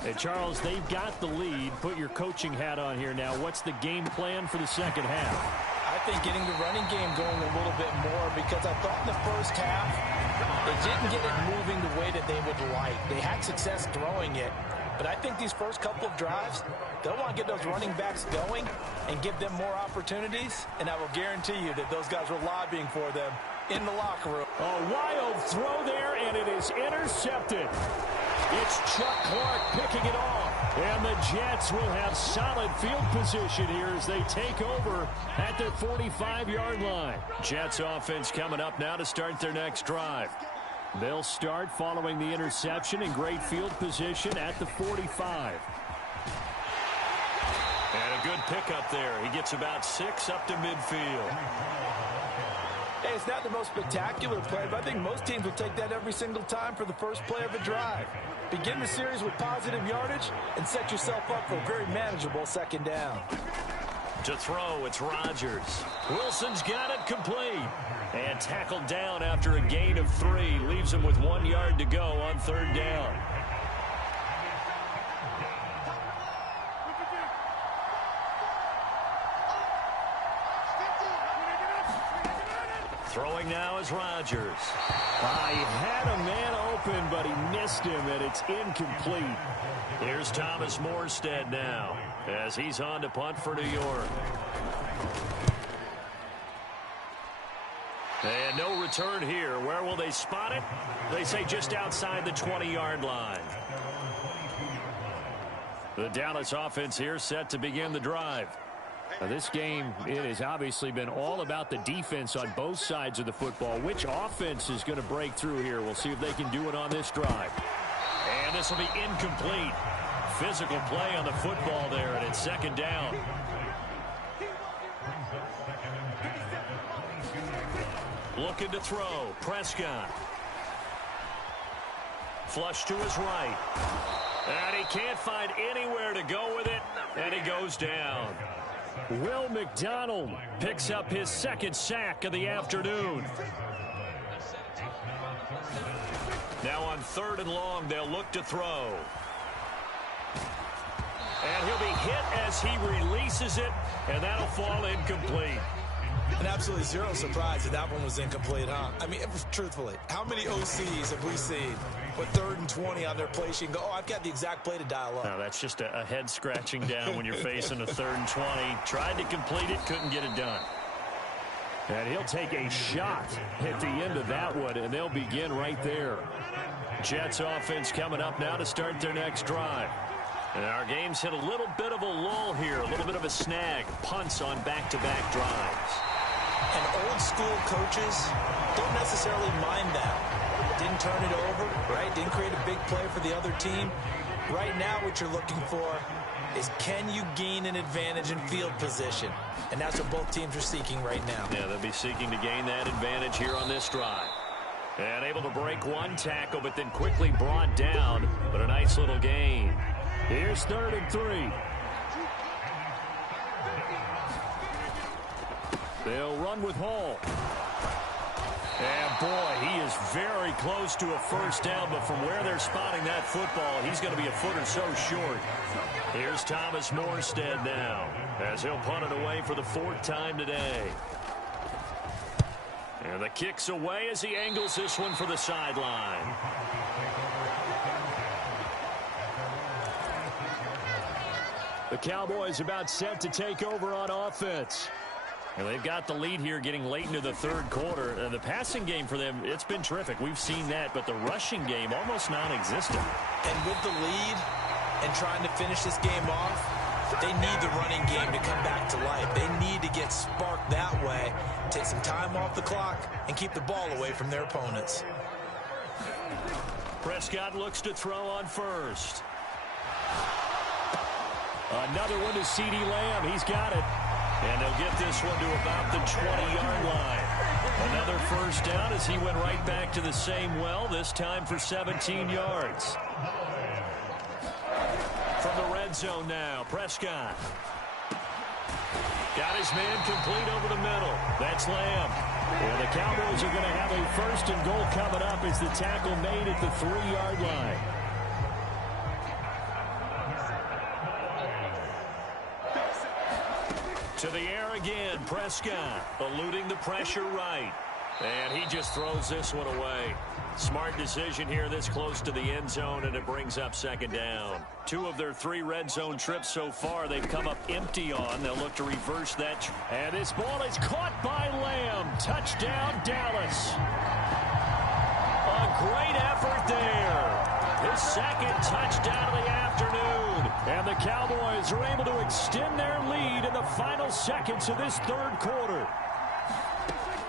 Hey, Charles, they've got the lead. Put your coaching hat on here now. What's the game plan for the second half? I think getting the running game going a little bit more, because I thought in the first half they didn't get it moving the way that they would like. They had success throwing it, but I think these first couple of drives, they'll want to get those running backs going and give them more opportunities, and I will guarantee you that those guys were lobbying for them in the locker room. A wild throw there, and it is intercepted. It's Chuck Clark picking it off. And the Jets will have solid field position here as they take over at their 45-yard line. Jets offense coming up now to start their next drive. They'll start following the interception in great field position at the 45. And a good pickup there. He gets about 6 up to midfield. Hey, it's not the most spectacular play, but I think most teams will take that every single time for the first play of a drive. Begin the series with positive yardage and set yourself up for a very manageable second down. To throw, it's Rodgers. Wilson's got it complete. And tackled down after a gain of 3. Leaves him with 1 yard to go on third down. Throwing now is Rodgers. He had a man open, but he missed him, and it's incomplete. Here's Thomas Morstead now as he's on to punt for New York. And no return here. Where will they spot it? They say just outside the 20-yard line. The Dallas offense here set to begin the drive. Now this game, it has obviously been all about the defense on both sides of the football. Which offense is going to break through here? We'll see if they can do it on this drive. And this will be incomplete. Physical play on the football there, and it's second down. Looking to throw. Prescott. Flush to his right. And he can't find anywhere to go with it, and he goes down. Will McDonald picks up his second sack of the afternoon. Now on 3rd and long, they'll look to throw. And he'll be hit as he releases it, and that'll fall incomplete. And absolutely zero surprise that that one was incomplete, huh? I mean, truthfully, how many OCs have we seen with 3rd and 20 on their play sheet and go, oh, I've got the exact play to dial up? No, that's just a head scratching down when you're facing a 3rd and 20. Tried to complete it, couldn't get it done. And he'll take a shot at the end of that one, and they'll begin right there. Jets offense coming up now to start their next drive. And our game's hit a little bit of a lull here, a little bit of a snag. Punts on back-to-back drives. And old school coaches don't necessarily mind that. Didn't turn it over, right? Didn't create a big play for the other team. Right now what you're looking for is, can you gain an advantage in field position? And that's what both teams are seeking right now. Yeah, they'll be seeking to gain that advantage here on this drive. And able to break one tackle, but then quickly brought down. But a nice little gain. Here's 3rd and 3. They'll run with Hall. And boy, he is very close to a first down, but from where they're spotting that football, he's going to be a foot or so short. Here's Thomas Morstead now, as he'll punt it away for the 4th time today. And the kick's away as he angles this one for the sideline. The Cowboys about set to take over on offense. And they've got the lead here getting late into the 3rd quarter. The passing game for them, it's been terrific. We've seen that, but the rushing game almost non-existent. And with the lead and trying to finish this game off, they need the running game to come back to life. They need to get sparked that way, take some time off the clock, and keep the ball away from their opponents. Prescott looks to throw on first. Another one to CeeDee Lamb. He's got it. And they'll get this one to about the 20-yard line. Another first down as he went right back to the same well, this time for 17 yards. From the red zone now, Prescott. Got his man complete over the middle. That's Lamb. Well, the Cowboys are going to have a 1st and goal coming up as the tackle made at the 3-yard line. To the air again, Prescott eluding the pressure right. And he just throws this one away. Smart decision here this close to the end zone, and it brings up 2nd down. 2 of their 3 red zone trips so far they've come up empty on. They'll look to reverse that. And this ball is caught by Lamb. Touchdown, Dallas. A great effort there. His 2nd touchdown of the afternoon. And the Cowboys are able to extend their lead in the final seconds of this 3rd quarter.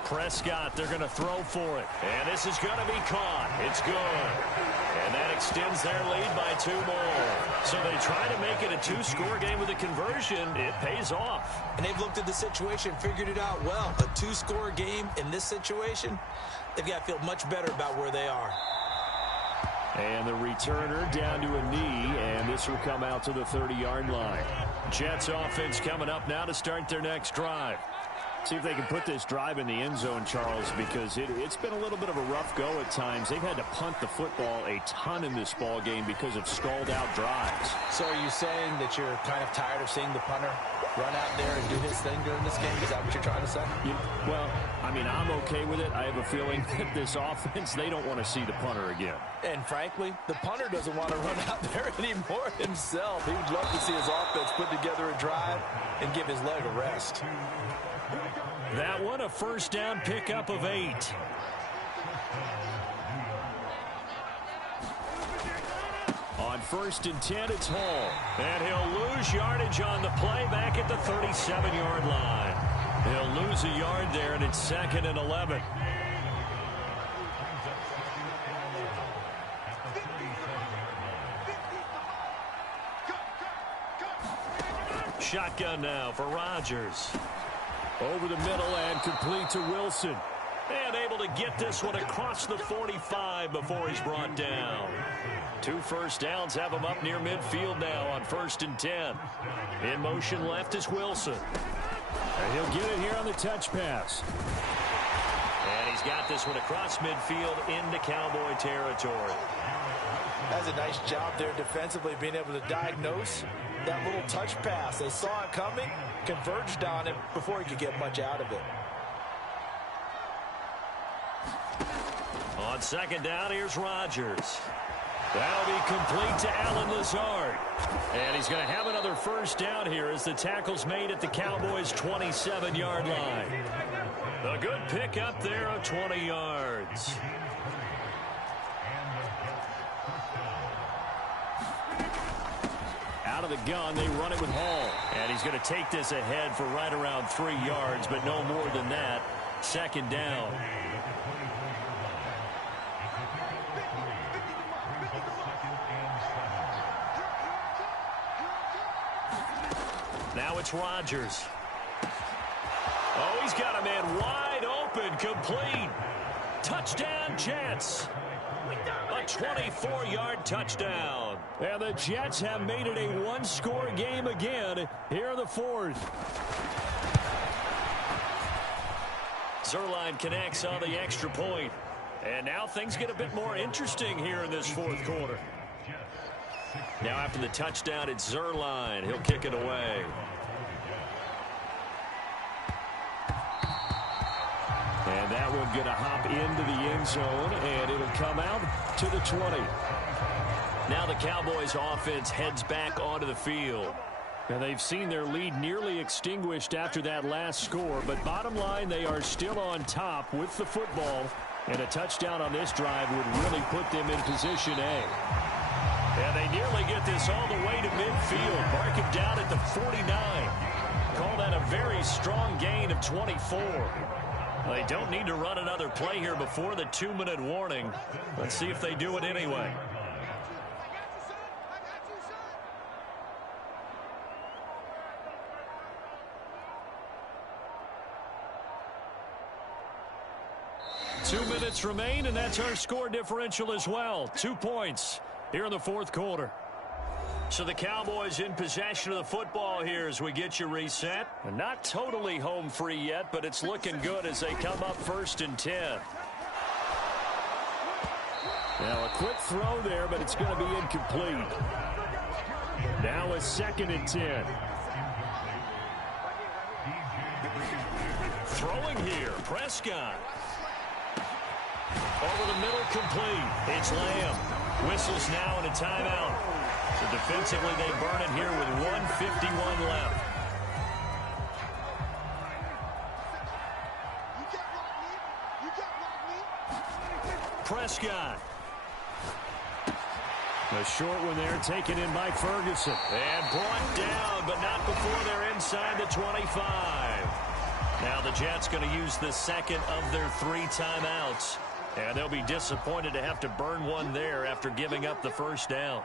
Prescott, they're going to throw for it. And this is going to be caught. It's good. And that extends their lead by 2 more. So they try to make it a 2-score game with a conversion. It pays off. And they've looked at the situation, figured it out well. A 2-score game in this situation, they've got to feel much better about where they are. And the returner down to a knee, and this will come out to the 30-yard line. Jets offense coming up now to start their next drive. See if they can put this drive in the end zone, Charles, because it's been a little bit of a rough go at times. They've had to punt the football a ton in this ball game because of stalled-out drives. So are you saying that you're kind of tired of seeing the punter run out there and do his thing during this game? Is that what you're trying to say? Well, I mean, I'm okay with it. I have a feeling that this offense, they don't want to see the punter again. And frankly, the punter doesn't want to run out there anymore himself. He would love to see his offense put together a drive and give his leg a rest. That one, a first down pickup of 8. On 1st and 10, it's Hall. And he'll lose yardage on the play back at the 37-yard line. He'll lose a yard there, and it's 2nd and 11. Shotgun now for Rodgers. Over the middle and complete to Wilson. And able to get this one across the 45 before he's brought down. 2 first downs have him up near midfield now on 1st and 10. In motion left is Wilson. And he'll get it here on the touch pass. And he's got this one across midfield into Cowboy territory. That's a nice job there defensively, being able to diagnose that little touch pass. They saw it coming, converged on it before he could get much out of it. On 2nd down, here's Rodgers. That'll be complete to Allen Lazard. And he's going to have another first down here as the tackle's made at the Cowboys' 27-yard line. A good pickup there of 20 yards. Out of the gun, they run it with Hall. And he's going to take this ahead for right around 3 yards, but no more than that. 2nd down. Now it's Rodgers. Oh, he's got a man wide open, complete. Touchdown, Jets. A 24-yard touchdown. And the Jets have made it a one-score game again here in the fourth. Zuerlein connects on the extra point. And now things get a bit more interesting here in this fourth quarter. Now after the touchdown, it's Zuerlein. He'll kick it away. And that one going to hop into the end zone, and it'll come out to the 20. Now the Cowboys offense heads back onto the field. And they've seen their lead nearly extinguished after that last score, but bottom line, they are still on top with the football, and a touchdown on this drive would really put them in position A. And they nearly get this all the way to midfield, marking down at the 49. Call that a very strong gain of 24. They don't need to run another play here before the 2-minute warning. Let's see if they do it anyway. Two minutes remain, and that's our score differential as well. 2 points here in the fourth quarter. So the Cowboys in possession of the football here as we get you reset. And not totally home free yet, but it's looking good as they come up 1st and 10. Now a quick throw there, but it's going to be incomplete. Now a 2nd and 10. Throwing here, Prescott. Over the middle, complete. It's Lamb. Whistles now and a timeout. So defensively, they burn it here with 1:51 left. Prescott. A short one there, taken in by Ferguson. And brought down, but not before they're inside the 25. Now the Jets going to use the second of their 3 timeouts. And they'll be disappointed to have to burn one there after giving up the first down.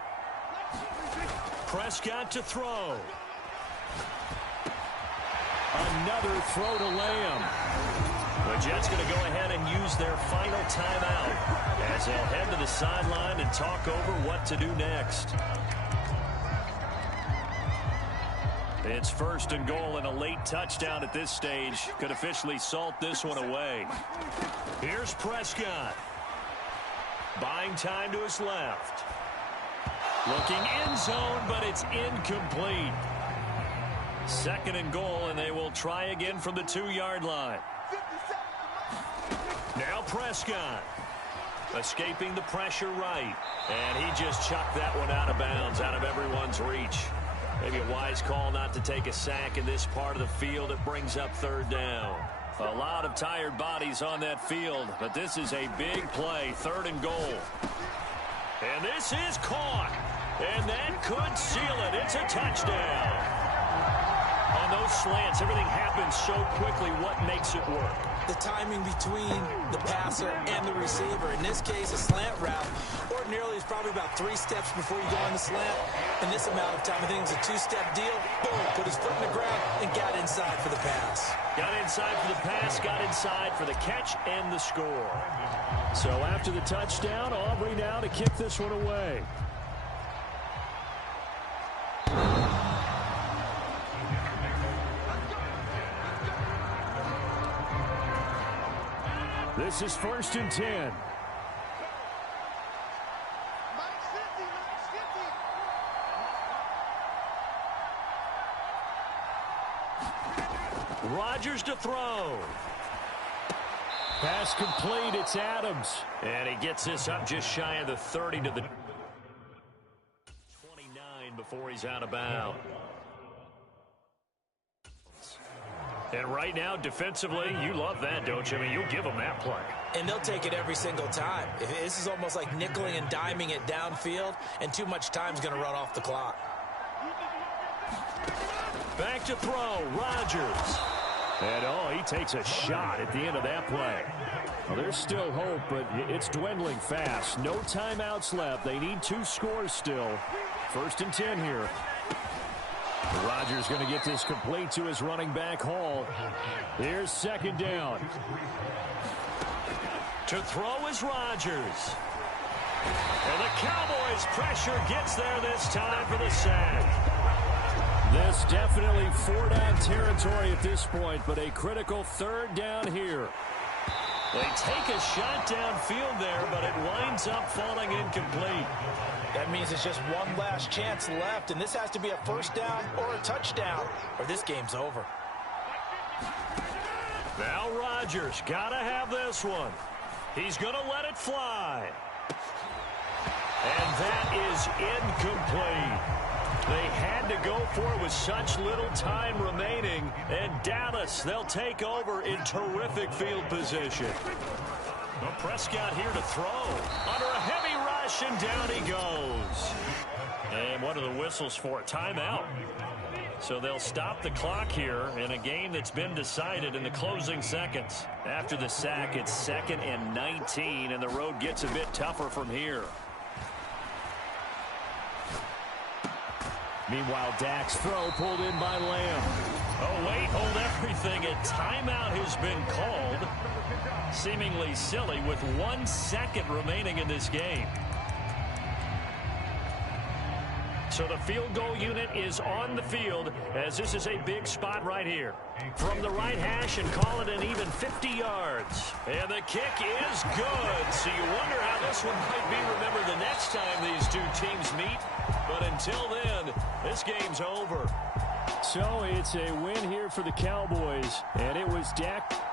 Prescott to throw. Another throw to Lamb. The Jets going to go ahead and use their final timeout as they'll head to the sideline and talk over what to do next. It's 1st and goal, and a late touchdown at this stage could officially salt this one away. Here's Prescott. Buying time to his left. Looking end zone, but it's incomplete. 2nd and goal, and they will try again from the 2-yard line. Now Prescott. Escaping the pressure right. And he just chucked that one out of bounds, out of everyone's reach. Maybe a wise call not to take a sack in this part of the field. It brings up 3rd down. A lot of tired bodies on that field, but this is a big play, 3rd and goal. And this is caught, and that could seal it. It's a touchdown. On those slants, everything happens so quickly. What makes it work? The timing between the passer and the receiver. In this case, a slant route ordinarily is probably about 3 steps before you go on the slant. In this amount of time, I think it's a 2-step deal. Boom, put his foot in the ground and got inside for the pass. Got inside for the pass, got inside for the catch and the score. So after the touchdown, Aubrey now to kick this one away. This is 1st and 10. Rodgers to throw. Pass complete. It's Adams. And he gets this up just shy of the 30 to the 29 before he's out of bounds. And right now, defensively, you love that, don't you? I mean, you'll give them that play. And they'll take it every single time. This is almost like nickeling and diming it downfield, and too much time's going to run off the clock. Back to throw, Rodgers. And, he takes a shot at the end of that play. Well, there's still hope, but it's dwindling fast. No timeouts left. They need 2 scores still. 1st and 10 here. Rodgers going to get this complete to his running back, Hall. Here's second down. To throw is Rodgers. And the Cowboys' pressure gets there this time for the sack. This definitely four-down territory at this point, but a critical third down here. They take a shot downfield there, but it winds up falling incomplete. That means it's just one last chance left, and this has to be a first down or a touchdown, or this game's over. Now Rodgers got to have this one. He's going to let it fly. And that is incomplete. They had to go for it with such little time remaining. And Dallas, they'll take over in terrific field position. Well, Prescott here to throw. Under a heavy rush, and down he goes. And what are the whistles for? Timeout. So they'll stop the clock here in a game that's been decided in the closing seconds. After the sack, it's 2nd and 19, and the road gets a bit tougher from here. Meanwhile, Dak's throw pulled in by Lamb. Oh, wait, hold everything. A timeout has been called. Seemingly silly with 1 second remaining in this game. So the field goal unit is on the field as this is a big spot right here. From the right hash and call it an even 50 yards. And the kick is good. So you wonder how this one might be remembered the next time these two teams meet. But until then, this game's over. So it's a win here for the Cowboys. And it was Dak.